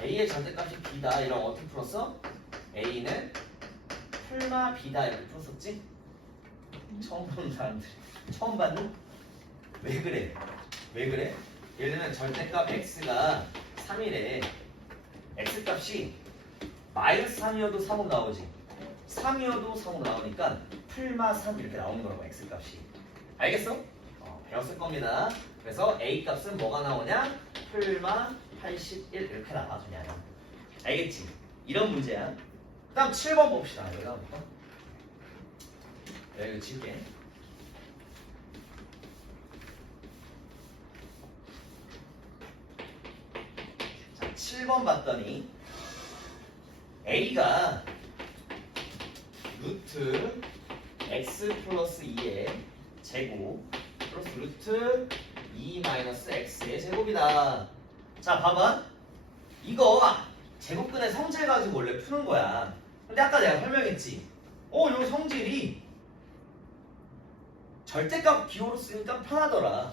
A의 절대값이 B다. 이런 거 어떻게 풀었어? A는 풀마 B다 이렇게 풀었었지? 처음 보는 사람들 처음 봤니? 왜 그래? 왜 그래? 예를 들면 절대값 x가 3이래. x값이 마이너스 3이어도 3으로 나오지. 3이어도 3으로 나오니까 풀마 3 이렇게 나오는 거라고 x값이. 알겠어? 배웠을 겁니다. 그래서 a값은 뭐가 나오냐? 풀마 81 이렇게 나와 그냥. 알겠지? 이런 문제야. 그 다음 7번 봅시다. 여기다부터 여기 칠게. 자, 7번 봤더니 A가 루트 x 플러스 2의 제곱 플러스 루트 2 마이너스 x의 제곱이다. 자 봐봐. 이거 제곱근의 성질 가지고 원래 푸는 거야. 근데 아까 내가 설명했지. 요 성질이 절대값 기호로 쓰니까 편하더라.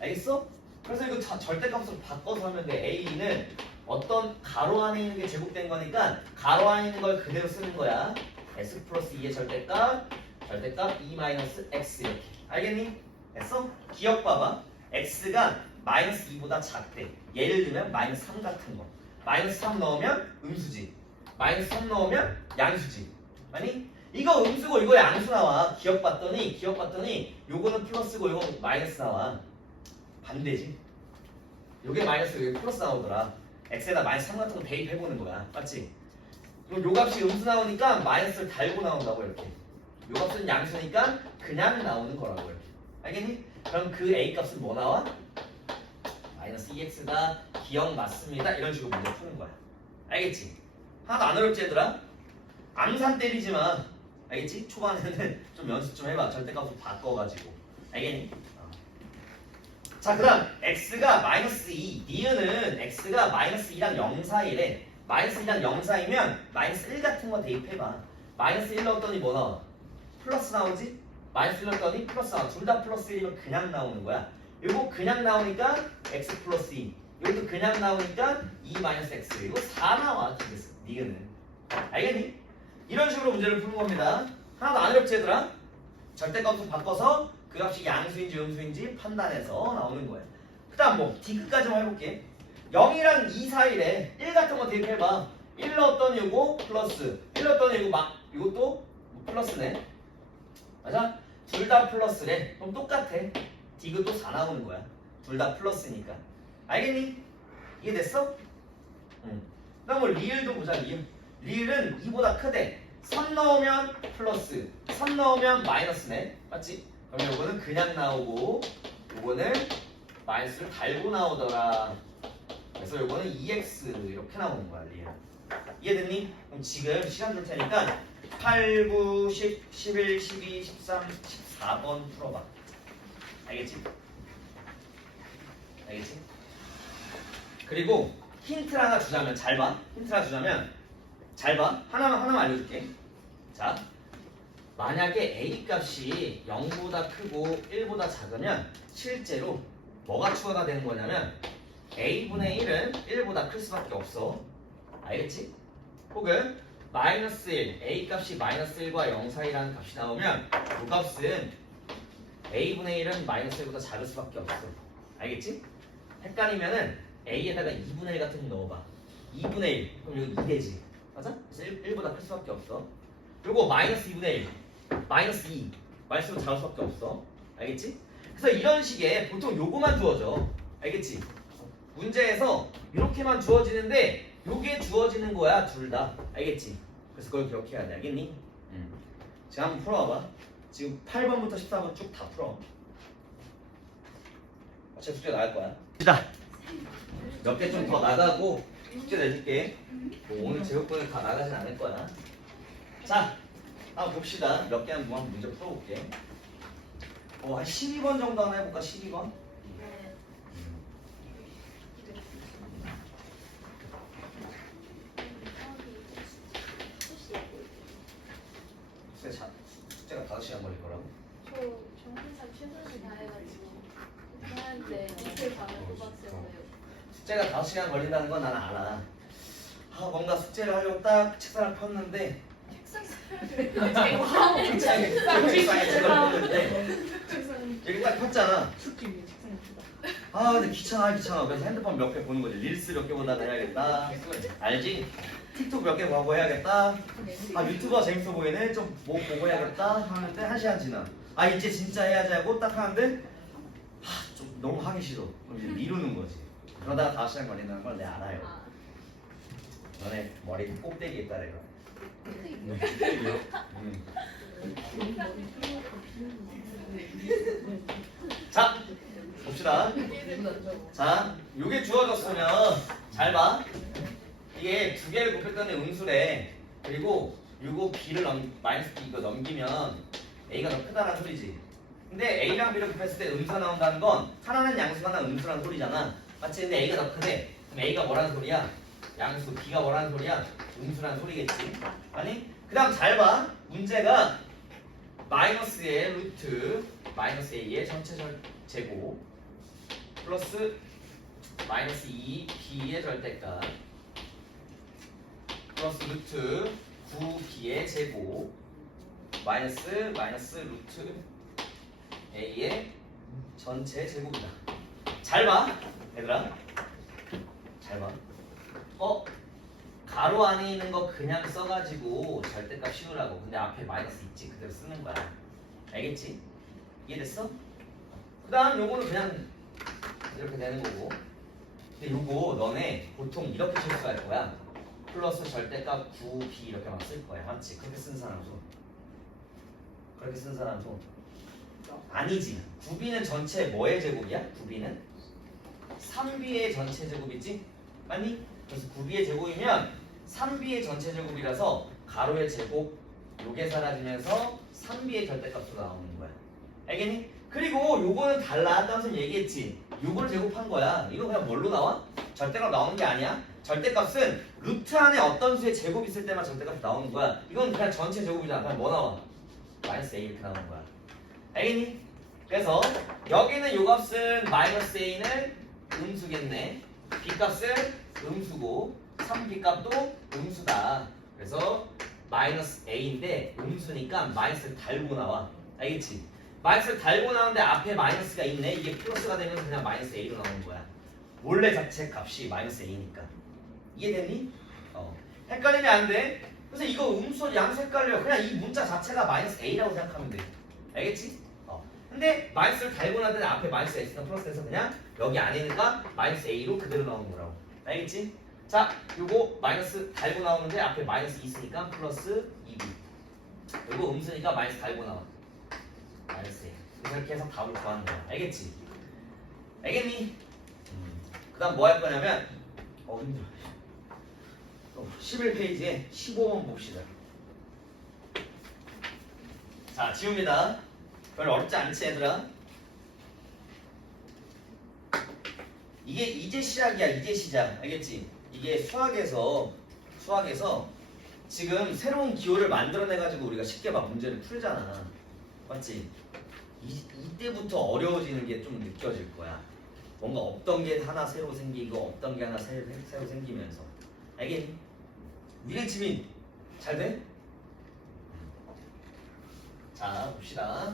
알겠어? 그래서 이거 절대값으로 바꿔서 하면 돼. A는 어떤 가로 안에 있는 게 제곱된 거니까 가로 안에 있는 걸 그대로 쓰는 거야. S 플러스 2의 절대값 2 마이너스 X 이렇게. 알겠니? 됐어? 기억 봐봐. X가 마이너스 2보다 작대. 예를 들면 마이너스 3 같은 거. 마이너스 3 넣으면 음수지. 마이너스 3 넣으면 양수지. 아니 이거 음수고 이거 양수 나와. 기억봤더니 요거는 플러스고 요거 마이너스 나와. 반대지. 요게 마이너스 요게 플러스 나오더라. x에다 마이너스 3 같은 거 대입해보는 거야. 맞지? 그럼 요 값이 음수 나오니까 마이너스를 달고 나온다고 이렇게. 요 값은 양수니까 그냥 나오는 거라고 이렇게. 알겠니? 그럼 그 a 값은 뭐 나와? 마이너스 2x가 기억 맞습니다. 이런 식으로 문제 푸는 거야. 알겠지? 하나도 안 어렵지 얘들아? 암산 때리지 마. 알겠지? 초반에는 좀 연습 좀 해봐. 절대값으로 바꿔가지고. 알겠니? 자, 그 다음 x가 마이너스 2, 니은은 x가 마이너스 2랑 0 사이래. 마이너스 2랑 0 사이면 마이너스 1 같은 거 대입해봐. 마이너스 1 넣었더니 뭐 나와? 플러스 나오지? 마이너스 1 넣었더니 플러스 나와. 둘 다 플러스 1이면 그냥 나오는 거야. 이거 그냥 나오니까 x 플러스 2. 여기도 그냥 나오니까 2 마이너스 x. 이거 4 나와. 니은은. 알겠니? 이런 식으로 문제를 푸는 겁니다. 하나도 안 어렵지 얘들아? 절대값으로 바꿔서 그 값이 양수인지 음수인지 판단해서 나오는 거예요. 그 다음 뭐 D끝까지만 해볼게. 0이랑 2 사이래. 1 같은 거 대입해봐. 1 넣었더니 요거 플러스 1 넣었더니 이것도 플러스네. 맞아? 둘 다 플러스래. 그럼 똑같아. D끝도 4 나오는 거야. 둘 다 플러스니까. 알겠니? 이해됐어? 응. 그 다음 뭐 리을도 보자. 리을은 2보다 크대. 3 넣으면 플러스 3 넣으면 마이너스네. 맞지? 그럼 요거는 그냥 나오고 요거는 마이너스를 달고 나오더라. 그래서 요거는 2x 이렇게 나오는 거야. 리을. 이해됐니? 그럼 지금 시간 줄 테니까 8, 9, 10, 11, 12, 13, 14번 풀어봐. 알겠지? 알겠지? 그리고 힌트 하나 주자면 잘 봐. 힌트 하나 주자면 잘 봐. 하나만 알려줄게. 자, 만약에 a 값이 0보다 크고 1보다 작으면 실제로 뭐가 추가가 되는 거냐면 a분의 1은 1보다 클 수밖에 없어. 알겠지? 혹은 마이너스 1, a 값이 마이너스 1과 0 사이라는 값이 나오면 그 값은 a분의 1은 마이너스 1보다 작을 수밖에 없어. 알겠지? 헷갈리면은 a에다가 2분의 1 같은 거 넣어봐. 2분의 1, 그럼 여기 2되지. 맞아? 그래서 1보다 클 수밖에 없어. 그리고 마이너스 2분의 1, 마이너스 2, 마이너스로 작을 수밖에 없어. 알겠지? 그래서 이런 식의 보통 요거만 주어져. 알겠지? 문제에서 이렇게만 주어지는데 요게 주어지는 거야 둘 다. 알겠지? 그래서 그걸 기억해야 돼. 알겠니? 지금 한번 풀어봐봐. 지금 8번부터 14번 쭉 다 풀어. 제 숙제 나갈 거야. 몇 개 좀 더 나가고 숙제 내줄게. 뭐 오늘 제육분을 다 나가진 않을 거야. 자, 한번 봅시다. 몇 개 한번 문제 풀어볼게. 한 12번 정도 하나 해볼까? 12번? 숙제가 5시간 걸릴 거라고? 저 항상 최선을 다해가지고 하는데 이틀 반을 뽑았어요. 숙제가 5시간 걸린다는 건 난 알아. 뭔가 숙제를 하려고 딱 책상을 폈는데 책상에 책을 폈는데 여기 딱 폈잖아. 근데 귀찮아. 그래서 핸드폰 몇 개 보는 거지. 릴스 몇 개 보다 해야겠다. 알지? 틱톡 몇 개 보고 해야겠다. 유튜브가 재밌어 보이네. 좀 뭐 보고 해야겠다 하는데 1시간 지나. 이제 진짜 해야지 하고 딱 하는데 좀 너무 하기 싫어. 그럼 이제 미루는 거지. 그러다가 5시간 걸린다는 걸 내가 알아요. 너네 머리 꼭대기 있다 내가. 자, 봅시다. 자, 요게 주어졌으면 잘 봐. 이게 두 개를 곱했더니 음수래. 그리고 요거 b를 마이너스 b 이거 넘기면 a가 더 크다는 소리지. 근데 a랑 b를 곱했을 때 음수가 나온다는 건 하나는 양수가 하나 음수라는 소리잖아. 맞지? 근데 a가 더 크대. 그럼 a가 뭐라는 소리야? 양수, b가 뭐라는 소리야? 음수라는 소리겠지. 아니? 그 다음 잘 봐. 문제가 마이너스의 루트 마이너스 a의 전체 제곱 플러스 마이너스 2b의 절대값 플러스 루트 9b의 제곱 마이너스 루트 a의 전체 제곱이다. 잘 봐, 얘들아. 잘 봐. 가로 안에 있는 거 그냥 써가지고 절대값 씌우라고. 근데 앞에 마이너스 있지, 그대로 쓰는 거야. 알겠지? 이해됐어? 그 다음 요거는 그냥 이렇게 되는 거고. 근데 요거 너네 보통 이렇게 실수할 거야. 플러스 절대값 9b 이렇게 막 쓸 거야. 맞지? 그렇게 쓴 사람 손. 그렇게 쓴 사람 손. 아니지. 9b는 전체 뭐의 제곱이야? 9b는 3b의 전체 제곱이지? 맞니? 그래서 9b의 제곱이면 3b의 전체 제곱이라서 가로의 제곱 요게 사라지면서 3b의 절대값으로 나오는 거야. 알겠니? 그리고 요거는 달라. 아까 선생님 얘기했지. 요거를 제곱한 거야. 이거 그냥 뭘로 나와? 절대값 나오는 게 아니야. 절대값은 루트 안에 어떤 수의 제곱 있을 때만 절대값이 나오는 거야. 이건 그냥 전체 제곱이잖아. 그냥 뭐 나와? 마이너스 a 이렇게 나오는 거야. 알겠니? 그래서 여기는 요 값은 마이너스 a는 음수겠네. b 값은 음수고 3b 값도 음수다. 그래서 마이너스 a인데 음수니까 마이너스를 달고 나와. 알겠지? 마이너스를 달고 나오는데 앞에 마이너스가 있네. 이게 플러스가 되면 그냥 마이너스 a로 나오는 거야. 원래 자체 값이 마이너스 a니까. 이해됐니? 헷갈리면 안 돼. 그래서 이거 음수 양수 헷갈려. 그냥 이 문자 자체가 마이너스 a라고 생각하면 돼. 알겠지? 근데 마이너스를 달고 나더니 앞에 마이너스 x가 플러스 돼서 그냥 여기 안에 있는 거 마이너스 a로 그대로 나오는 거라고. 알겠지? 자, 요거 마이너스 달고 나오는데 앞에 마이너스 있으니까 플러스 2b. 요거 음수니까 마이너스 달고 나와. 마이너스 a. 그래서 이렇게 해서 답을 구하는 거야. 알겠지? 알겠니? 그 다음 뭐 할 거냐면 힘들어. 11페이지에 15번 봅시다. 자, 지웁니다. 별로 어렵지 않지 얘들아? 이게 이제 시작이야. 이제 시작. 알겠지? 이게 수학에서 지금 새로운 기호를 만들어내가지고 우리가 쉽게 막 문제를 풀잖아. 맞지? 이때부터 어려워지는 게 좀 느껴질 거야. 뭔가 없던 게 하나 새로 생기고 없던 게 하나 새로 생기면서. 알겠니? 미래지민 잘 돼? 자, 봅시다.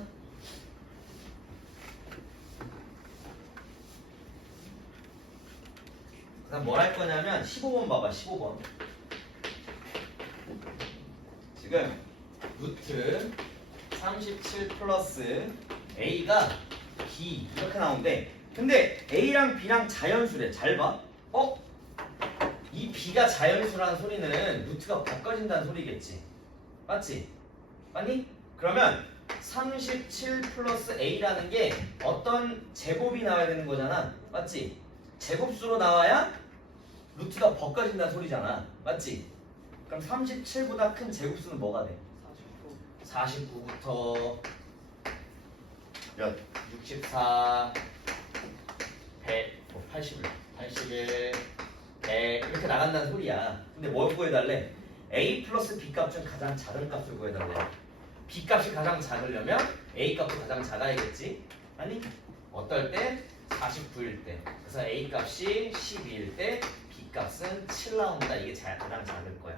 그 다음 뭘 할 거냐면 15번 봐봐. 15번 지금 루트 37 플러스 a가 b 이렇게 나오는데 근데 a랑 b랑 자연수래. 잘 봐. 이 b가 자연수라는 소리는 루트가 바꿔진다는 소리겠지. 맞지? 맞니? 그러면 37 플러스 a라는 게 어떤 제곱이 나와야 되는 거잖아. 맞지? 제곱수로 나와야 루트가 바꿔진다는 소리잖아. 맞지? 그럼 37보다 큰 제곱수는 뭐가 돼? 49부터 몇? 64 100 81 100 이렇게 나간다는 소리야. 근데 뭘 구해달래? a 플러스 b 값 중 가장 작은 값을 구해달래. b 값이 가장 작으려면 a 값도 가장 작아야겠지? 아니? 어떨 때? 49일 때. 그래서 a 값이 12일 때 b 값은 7 나온다. 이게 가장 작을 거야.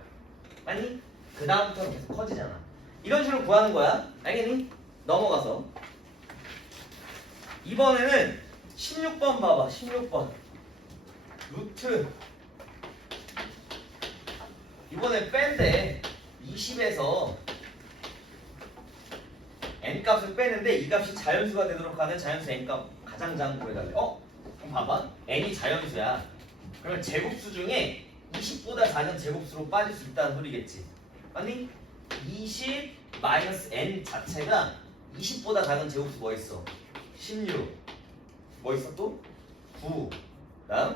아니? 그 다음부터는 계속 커지잖아. 이런 식으로 구하는 거야. 알겠니? 넘어가서 이번에는 16번 봐봐. 16번 루트 이번에 뺀데 20에서 n값을 빼는데 이 값이 자연수가 되도록 하는 자연수 n값 가장 작은 거 구해달래. 그럼 봐봐. n이 자연수야. 그러면 제곱수 중에 20보다 작은 제곱수로 빠질 수 있다는 소리겠지. 아니 20 마이너스 n 자체가 20보다 작은 제곱수 뭐 있어? 16 뭐 있어 또? 9 그다음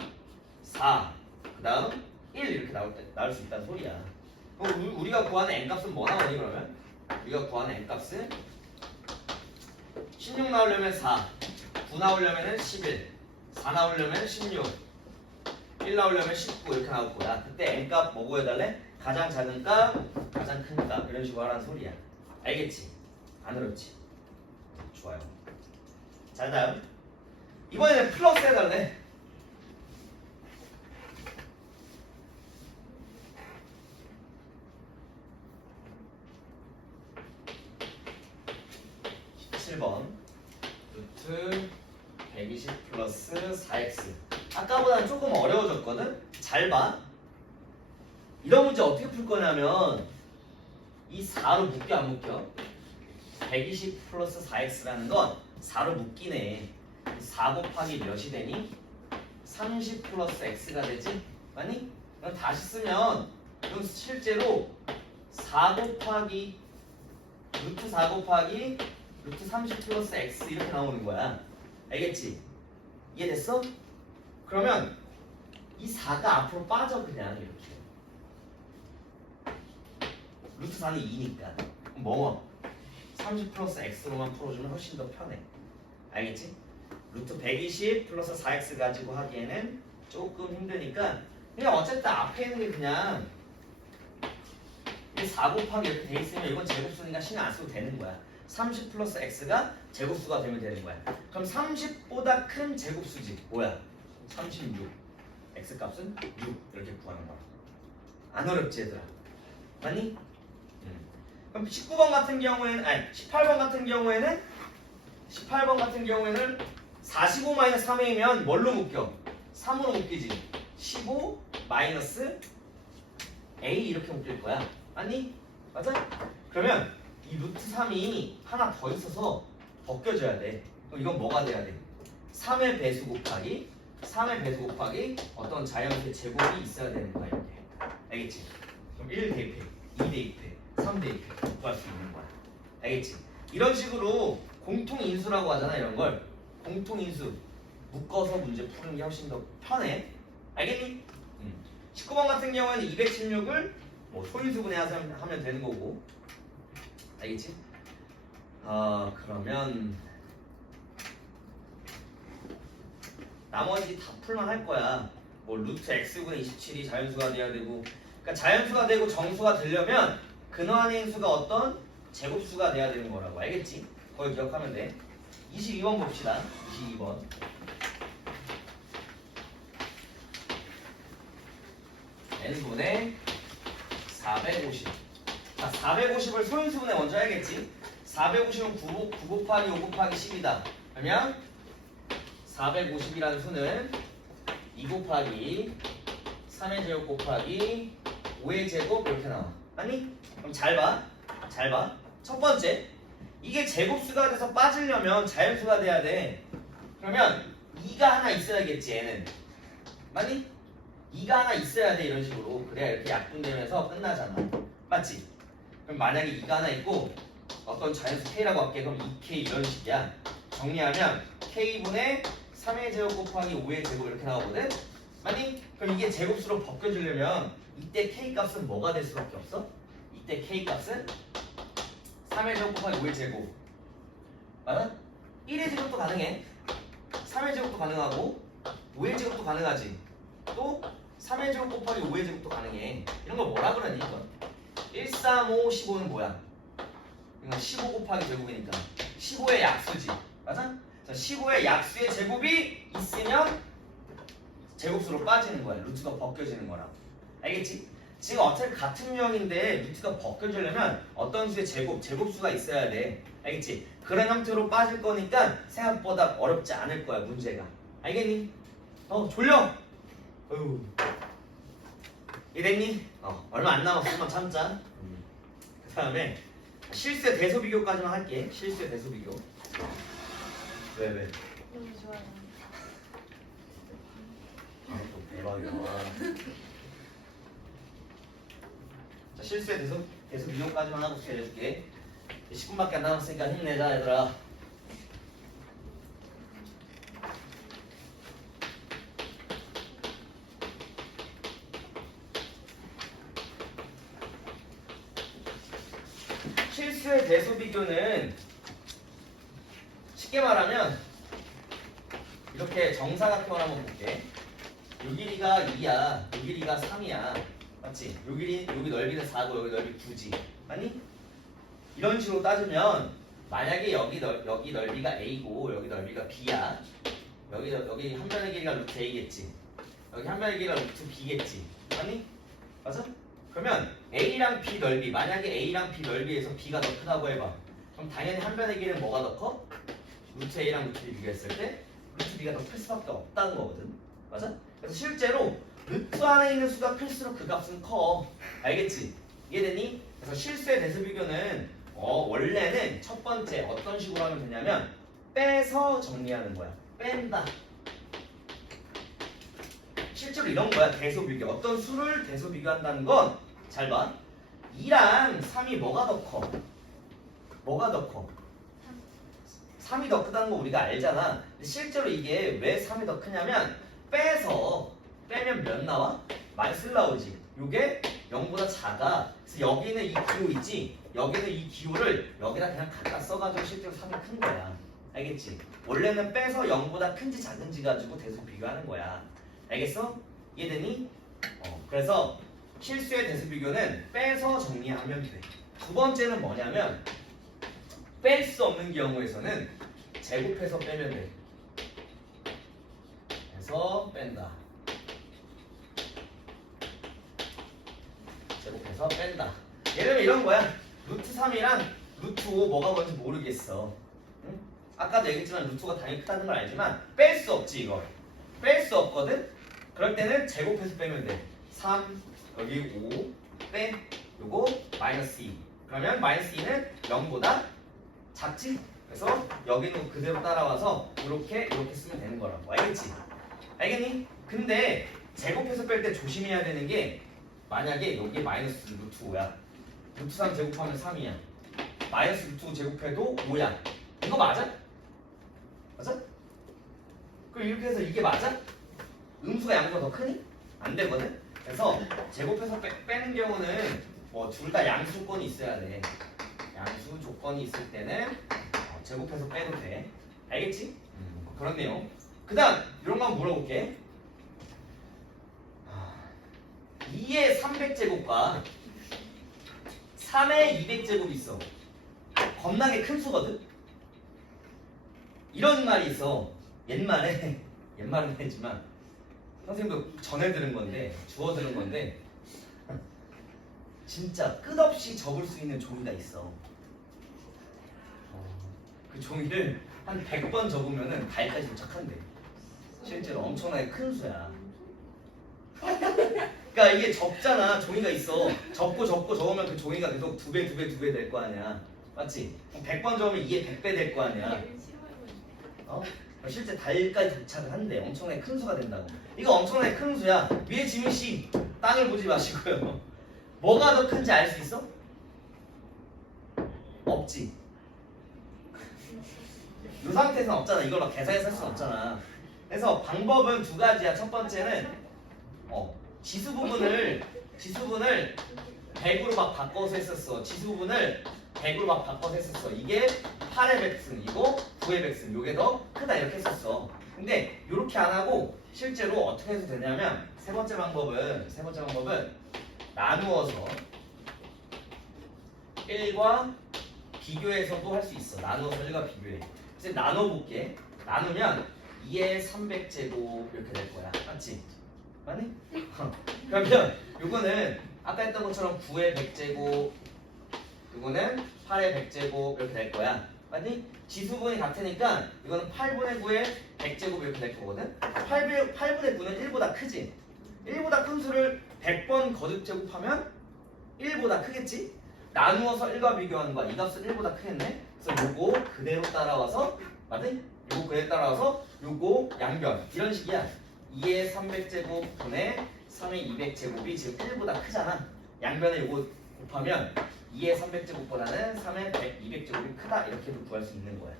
4 그다음 1 이렇게 나올 수 있다는 소리야. 그럼 우리가 구하는 n값은 뭐 나오니 그러면? 우리가 구하는 n값은 16 나오려면 4 9 나오려면 11 4 나오려면 16 1 나오려면 19 이렇게 나올 거야. 그때 n값 뭐 구해달래? 가장 작은 값, 가장 큰 값 이런 식으로 하라는 소리야. 알겠지? 안 어렵지? 좋아요. 자 다음 이번에는 플러스 해달래. 루트 120 플러스 4x 아까보다는 조금 어려워졌거든? 잘 봐. 이런 문제 어떻게 풀 거냐면 이 4로 묶여 안 묶여? 120 플러스 4x라는 건 4로 묶이네. 4 곱하기 몇이 되니? 30 플러스 x가 되지? 아니? 그럼 다시 쓰면 그럼 실제로 4 곱하기 루트 4 곱하기 루트 30 플러스 x 이렇게 나오는 거야. 알겠지? 이해됐어? 그러면 이 4가 앞으로 빠져 그냥 이렇게. 루트 4는 2니까 뭐 30 플러스 x로만 풀어주면 훨씬 더 편해. 알겠지? 루트 120 플러스 4x 가지고 하기에는 조금 힘드니까 그냥 어쨌든 앞에 있는 게 그냥 4 곱하기 이렇게 돼 있으면 이건 제곱수니까 신경 안 써도 되는 거야. 30 플러스 x가 제곱수가 되면 되는 거야. 그럼 30보다 큰 제곱수지 뭐야? 36 x 값은 6 이렇게 구하는 거야. 안 어렵지 얘들아? 맞니? 그럼 19번 같은 경우에는 18번 같은 경우에는 45 마이너스 3이면 뭘로 묶여? 3으로 묶이지. 15 마이너스 a 이렇게 묶일 거야. 맞니? 맞아? 그러면 이 루트 3이 하나 더 있어서 벗겨져야 돼. 그럼 이건 뭐가 돼야 돼? 3의 배수 곱하기 어떤 자연수의 제곱이 있어야 되는 거야 이렇게. 알겠지? 그럼 1 대입해, 2 대입해, 3 대입해 구할 수 있는 거야. 알겠지? 이런 식으로 공통인수라고 하잖아. 이런 걸 공통인수 묶어서 문제 푸는 게 훨씬 더 편해. 알겠니? 19번 같은 경우에는 216을 뭐 소인수분해해서 하면 되는 거고. 알겠지? 그러면 나머지 다 풀만 할 거야. 뭐 루트 x분의 27이 자연수가 돼야 되고, 그러니까 자연수가 되고 정수가 되려면 근호 안에 있는 수가 어떤 제곱수가 돼야 되는 거라고. 알겠지? 그걸 기억하면 돼. 22번 봅시다. 22번. n분의 450. 자, 450을 소인수분해 먼저 해야겠지. 450은 9 곱하기 5 곱하기 10이다. 그러면 450이라는 수는 2 곱하기 3의 제곱 곱하기 5의 제곱 이렇게 나와. 아니? 그럼 잘 봐. 첫 번째, 이게 제곱수가 돼서 빠지려면 자연수가 돼야 돼. 그러면 2가 하나 있어야겠지. 얘는 맞니? 2가 하나 있어야 돼. 이런 식으로. 그래야 이렇게 약분되면서 끝나잖아. 맞지? 그럼 만약에 2가 하나 있고 어떤 자연수 k라고 할게. 그럼 2k 이런 식이야. 정리하면 k분의 3의 제곱 곱하기 5의 제곱 이렇게 나오거든? 맞니? 그럼 이게 제곱수로 벗겨지려면 이때 k 값은 뭐가 될 수밖에 없어? 이때 k 값은 3의 제곱 곱하기 5의 제곱. 맞아? 1의 제곱도 가능해. 3의 제곱도 가능하고 5의 제곱도 가능하지. 또 3의 제곱 곱하기 5의 제곱도 가능해. 이런 걸 뭐라 그러니 이건? 1, 3, 5, 15는 뭐야? 이건 15 곱하기 제곱이니까 15의 약수지. 맞아? 자, 15의 약수의 제곱이 있으면 제곱수로 빠지는 거야. 루트가 벗겨지는 거라고. 알겠지? 지금 어차피 같은 유형인데 루트가 벗겨지려면 어떤 수의 제곱수가 있어야 돼. 알겠지? 그런 형태로 빠질 거니까 생각보다 어렵지 않을 거야, 문제가. 알겠니? 졸려! 어휴. 이랬니? 얼마 안 남았으면 참자. 그 다음에 실수의 대소 비교까지만 할게. 실수의 대소 비교. 왜? 너무 좋아요. 또 대박이야. 자, 실수의 대소 비교까지만 하고 해줄게. 10분밖에 안 남았으니까 힘내자 얘들아. 실수의 대소 비교는 쉽게 말하면 이렇게 정사각형을 한번 볼게. 요 길이가 2야, 요 길이가 3이야. 맞지? 여기 넓이는 4고 여기 넓이 9지. 아니? 이런 식으로 따지면 만약에 여기 넓이가 A고 여기 넓이가 B야. 여기 한 변의 길이가 루트 A겠지. 여기 한 변의 길이가 루트 B겠지. 아니? 맞아? 그러면 A랑 B 넓이, 만약에 A랑 B 넓이에서 B가 더 크다고 해봐. 그럼 당연히 한 변의 길이는 뭐가 더 커? 루트 A랑 루트 B 비교했을 때 루트 B가 더 클 수밖에 없다는 거거든. 맞아? 그래서 실제로 루트 안에 있는 수가 클수록 그 값은 커. 알겠지? 이해되니? 그래서 실수의 대수 비교는 원래는 첫 번째 어떤 식으로 하면 되냐면 빼서 정리하는 거야. 뺀다. 실제로 이런 거야. 대수 비교. 어떤 수를 대수 비교한다는 건 잘 봐. 2랑 3이 뭐가 더 커? 뭐가 더 커? 3이 더 크다는 거 우리가 알잖아. 근데 실제로 이게 왜 3이 더 크냐면 빼면 몇 나와? 마이너스 나오지. 요게 0보다 작아. 그래서 여기는 이 기호 있지? 여기는 이 기호를 여기다 그냥 갖다 써가지고 실제로 3이 큰 거야. 알겠지? 원래는 빼서 0보다 큰지 작은지 가지고 대수 비교하는 거야. 알겠어? 이해되니? 그래서 실수의 대수 비교는 빼서 정리하면 돼. 두 번째는 뭐냐면 뺄 수 없는 경우에서는 제곱해서 빼면 돼. 그래서 뺀다. 제곱해서 뺀다. 예를 들면 이런 거야. 루트 3이랑 루트 5 뭐가 뭔지 모르겠어. 응? 아까도 얘기했지만 루트 5가 당연히 크다는 걸 알지만 뺄 수 없지 이거. 뺄 수 없거든? 그럴 때는 제곱해서 빼면 돼. 3, 여기 5, 빼, 요거 마이너스 2. 그러면 마이너스 2는 0보다 작지? 그래서 여기는 그대로 따라와서 이렇게 쓰면 되는 거라고. 알겠지? 알겠니? 근데 제곱해서 뺄 때 조심해야 되는 게 만약에 여기 마이너스 루트 5야. 루트 3 제곱하면 3이야. 마이너스 루트 5 제곱해도 5야. 이거 맞아? 맞아? 그럼 이렇게 해서 이게 맞아? 음수가 양수가 더 크니? 안 되거든? 그래서 제곱해서 빼는 경우는 뭐 둘 다 양수권이 있어야 돼. 양수 조건이 있을 때는 제곱해서 빼도 돼. 알겠지? 그런 내용. 그 다음 이런 거 한번 물어볼게. 2의 300제곱과 3의 200제곱이 있어. 겁나게 큰 수거든? 이런 말이 있어. 옛말은 했지만 선생님도 전해 들은 건데 주워 들은 건데 진짜 끝없이 접을 수 있는 종이가 있어. 그 종이를 한 100번 접으면은 달까지 도착한대. 실제로 엄청나게 큰 수야. 그러니까 이게 접잖아. 종이가 있어. 접고 접으면 그 종이가 계속 2배 될 거 아니야. 맞지? 100번 접으면 이게 100배 될 거 아니야. 실제 달까지 도착을 한대. 엄청나게 큰 수가 된다고. 이거 엄청나게 큰 수야. 위에 지민씨 땅을 보지 마시고요. 뭐가 더 큰지 알 수 있어? 없지. 이 상태에서는 없잖아. 이걸 막 계산해서 할 수는 없잖아. 그래서 방법은 두 가지야. 첫 번째는 지수 부분을 100으로 막 바꿔서 했었어. 지수 부분을 100으로 막 바꿔서 했었어. 이게 8의 백승이고 9의 백승. 요게 더 크다 이렇게 했었어. 근데 이렇게 안 하고 실제로 어떻게 해서 되냐면 세 번째 방법은 나누어서 1과 비교해서도 할 수 있어. 나누어서 1과 비교해. 그래서 나눠볼게. 나누면 2의 300제곱 이렇게 될 거야. 맞지? 맞니? 그러면 요거는 아까 했던 것처럼 9의 100제곱, 요거는 8의 100제곱 이렇게 될 거야. 맞니? 지수분이 같으니까 이거는 8분의 9의 100제곱 이렇게 될 거거든? 8분의 9는 1보다 크지? 1보다 큰 수를 100번 거듭 제곱하면 1보다 크겠지? 나누어서 1과 비교하는 거야. 이 값은 1보다 크겠네? 그래서 요거 그대로 따라와서 맞니? 요거 그대로 따라와서 요거 양변 이런 식이야. 2의 300제곱 분의 3의 200제곱이 지금 1보다 크잖아. 양변에 요거 곱하면 2의 300제곱보다는 3의 200제곱이 크다 이렇게도 구할 수 있는 거야.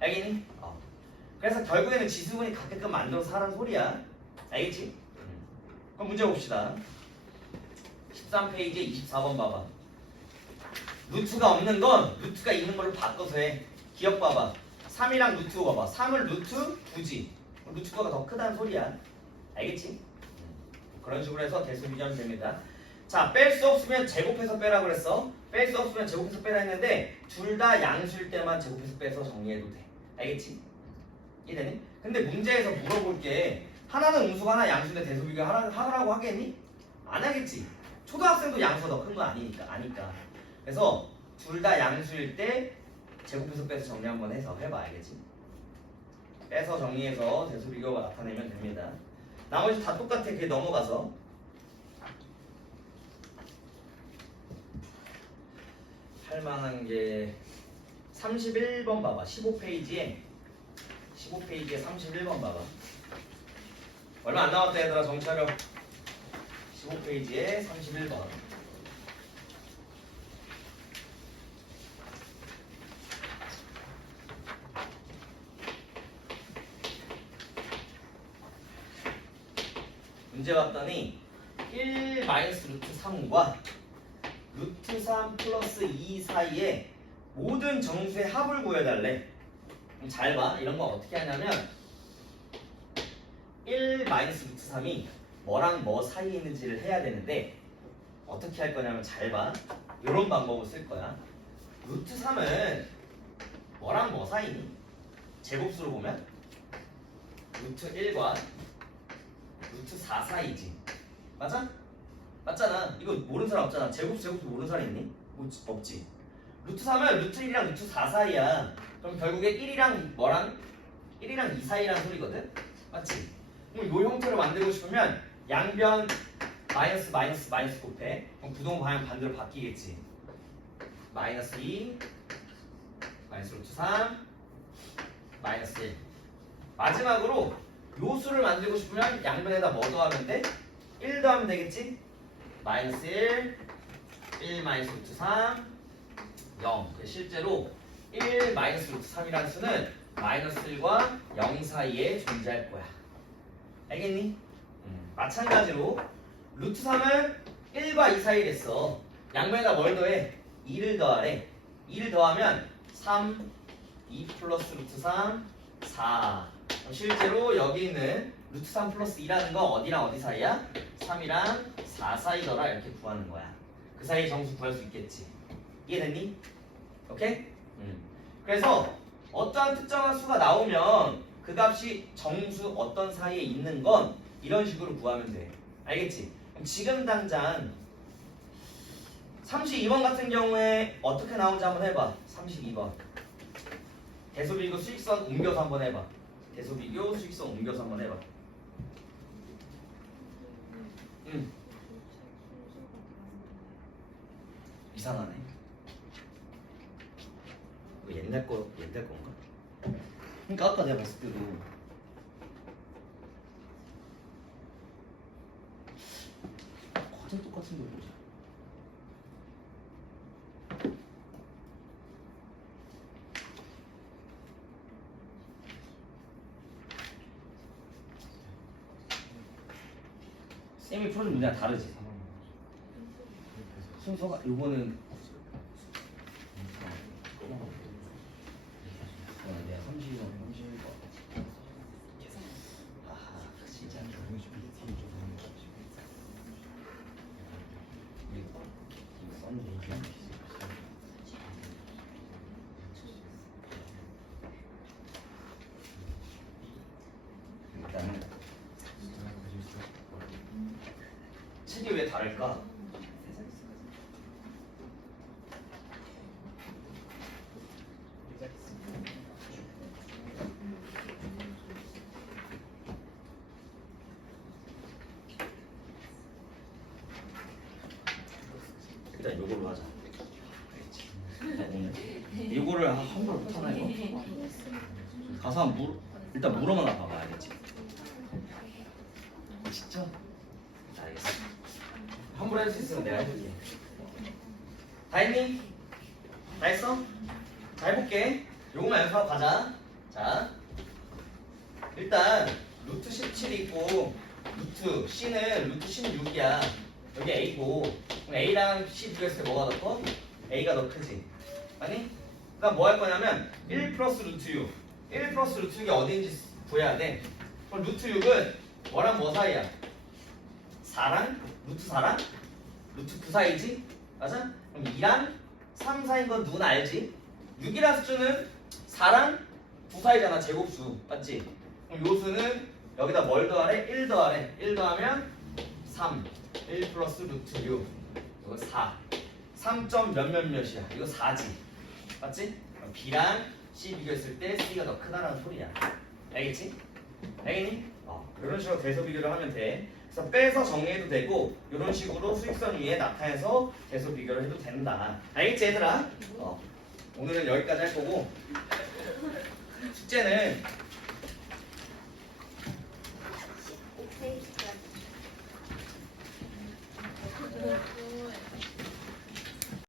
알겠니? 그래서 결국에는 지수분이 같게끔 만들어서 하라는 소리야. 알겠지? 그럼 문제 봅시다. 13페이지에 24번 봐봐. 루트가 없는 건 루트가 있는 걸로 바꿔서 해. 기억 봐봐. 3이랑 루트 5 봐봐. 3을 루트 9지. 루트가 더 크다는 소리야. 알겠지? 그런 식으로 해서 대수 비교하면 됩니다. 자, 뺄 수 없으면 제곱해서 빼라고 그랬어. 뺄 수 없으면 제곱해서 빼라 했는데 둘 다 양수일 때만 제곱해서 빼서 정리해도 돼. 알겠지? 이해되니? 근데 문제에서 물어볼 게 하나는 음수가 하나 양수인데 대수 비교 하라고 하겠니? 안 하겠지. 초등학생도 양수가 더 큰 거 아니까. 그래서 둘 다 양수일 때 제곱해서 빼서 정리 한번 해서 해봐. 알겠지? 빼서 정리해서 대수 비교가 나타내면 됩니다. 나머지 다 똑같아. 그게 넘어가서 할 만한 게 31번 봐봐. 15페이지에 31번 봐봐. 얼마 안 남았다 얘들아. 정차려. 15페이지에 31번. 문제 봤더니 1 마이너스 루트 3과 루트 3 플러스 2 사이에 모든 정수의 합을 구해달래. 그럼 잘 봐. 이런 거 어떻게 하냐면 1 마이너스 루트 3이 뭐랑 뭐 사이에 있는지를 해야 되는데 어떻게 할 거냐면 잘 봐. 이런 방법을 쓸 거야. 루트 3은 뭐랑 뭐 사이니? 제곱수로 보면 루트 1과 루트 4 사이지. 맞아? 맞잖아. 이거 모르는 사람 없잖아. 제곱수 모르는 사람 있니? 없지. 루트 3은 루트 1이랑 루트 4 사이야. 그럼 결국에 1이랑 뭐랑? 1이랑 2 사이라는 소리거든? 맞지? 그럼 이 형태로 만들고 싶으면 양변 마이너스 곱해. 그럼 부동 방향 반대로 바뀌겠지. 마이너스 2 마이너스 루트 3 마이너스 1. 마지막으로 요 수를 만들고 싶으면 양변에다 뭐 더하면 돼? 1 더하면 되겠지? 마이너스 1 마이너스 루트 3 0. 실제로 1 마이너스 루트 3이라는 수는 마이너스 1과 0 사이에 존재할 거야. 알겠니? 마찬가지로 루트 3은 1과 2 사이에 있어. 양변에다 뭘 더해? 2를 더하래. 2를 더하면 3 2 플러스 루트 3 4. 실제로 여기 있는 루트 3 플러스 2라는 거 어디랑 어디 사이야? 3이랑 4 사이더라. 이렇게 구하는 거야. 그 사이 정수 구할 수 있겠지. 이해됐니? 오케이? 그래서 어떠한 특정한 수가 나오면 그 값이 정수 어떤 사이에 있는 건 이런 식으로 구하면 돼. 알겠지? 그럼 지금 당장 32번 같은 경우에 어떻게 나오는지 한번 해봐. 32번 대소비교 수익선 옮겨서 한번 해봐. 대소비교 수익선 옮겨서 한번 해봐. 이상하네. 이거 옛날 건가? 그러니까 아까 내가 봤을 때도 과정 똑같은 거 보자. 쌤이 풀어준 문제랑 다르지? 순서가 요거는 내가 31번 아하 진짜 일단은 책이 왜 다를까? 일단 요걸로 하자. 알겠지? 요거를 함부로 못하나 이거? 가서 한번 일단 물어만 봐봐. 알겠지? 진짜? 알겠어. 함부로 할 수 있으면 내가 해줄게. 다 했니? 다 했어? 자 해볼게. 요거만 연습하고 가자. 자 일단 루트 17이 있고 루트 C는 루트 16이야. 여기 A고 그럼 A랑 C 비교했을 때 뭐가 더 커? A가 더 크지. 아니? 그러니까 뭐 할 거냐면 1 플러스 루트 6 1 플러스 루트 6이 어디인지 구해야 돼. 그럼 루트 6은 뭐랑 뭐 사이야? 4랑 루트 4랑 루트 9 사이지? 맞아? 그럼 2랑 3 사이인 건 누구나 알지? 6이라는 숫자는 4랑 9 사이잖아. 제곱수 맞지? 그럼 요 수는 여기다 뭘 더하래? 1 더하래. 1 더하면 3 1 플러스 루트 6 이거 4 3점 몇몇몇이야. 이거 4지 맞지? 그럼 B랑 C 비교했을 때 C가 더 크다라는 소리야. 알겠지? 알겠니? 이런 식으로 대소 비교를 하면 돼. 그래서 빼서 정리해도 되고 이런 식으로 수익선 위에 나타내서 대소 비교를 해도 된다. 알겠지 얘들아? 오늘은 여기까지 할 거고 숙제는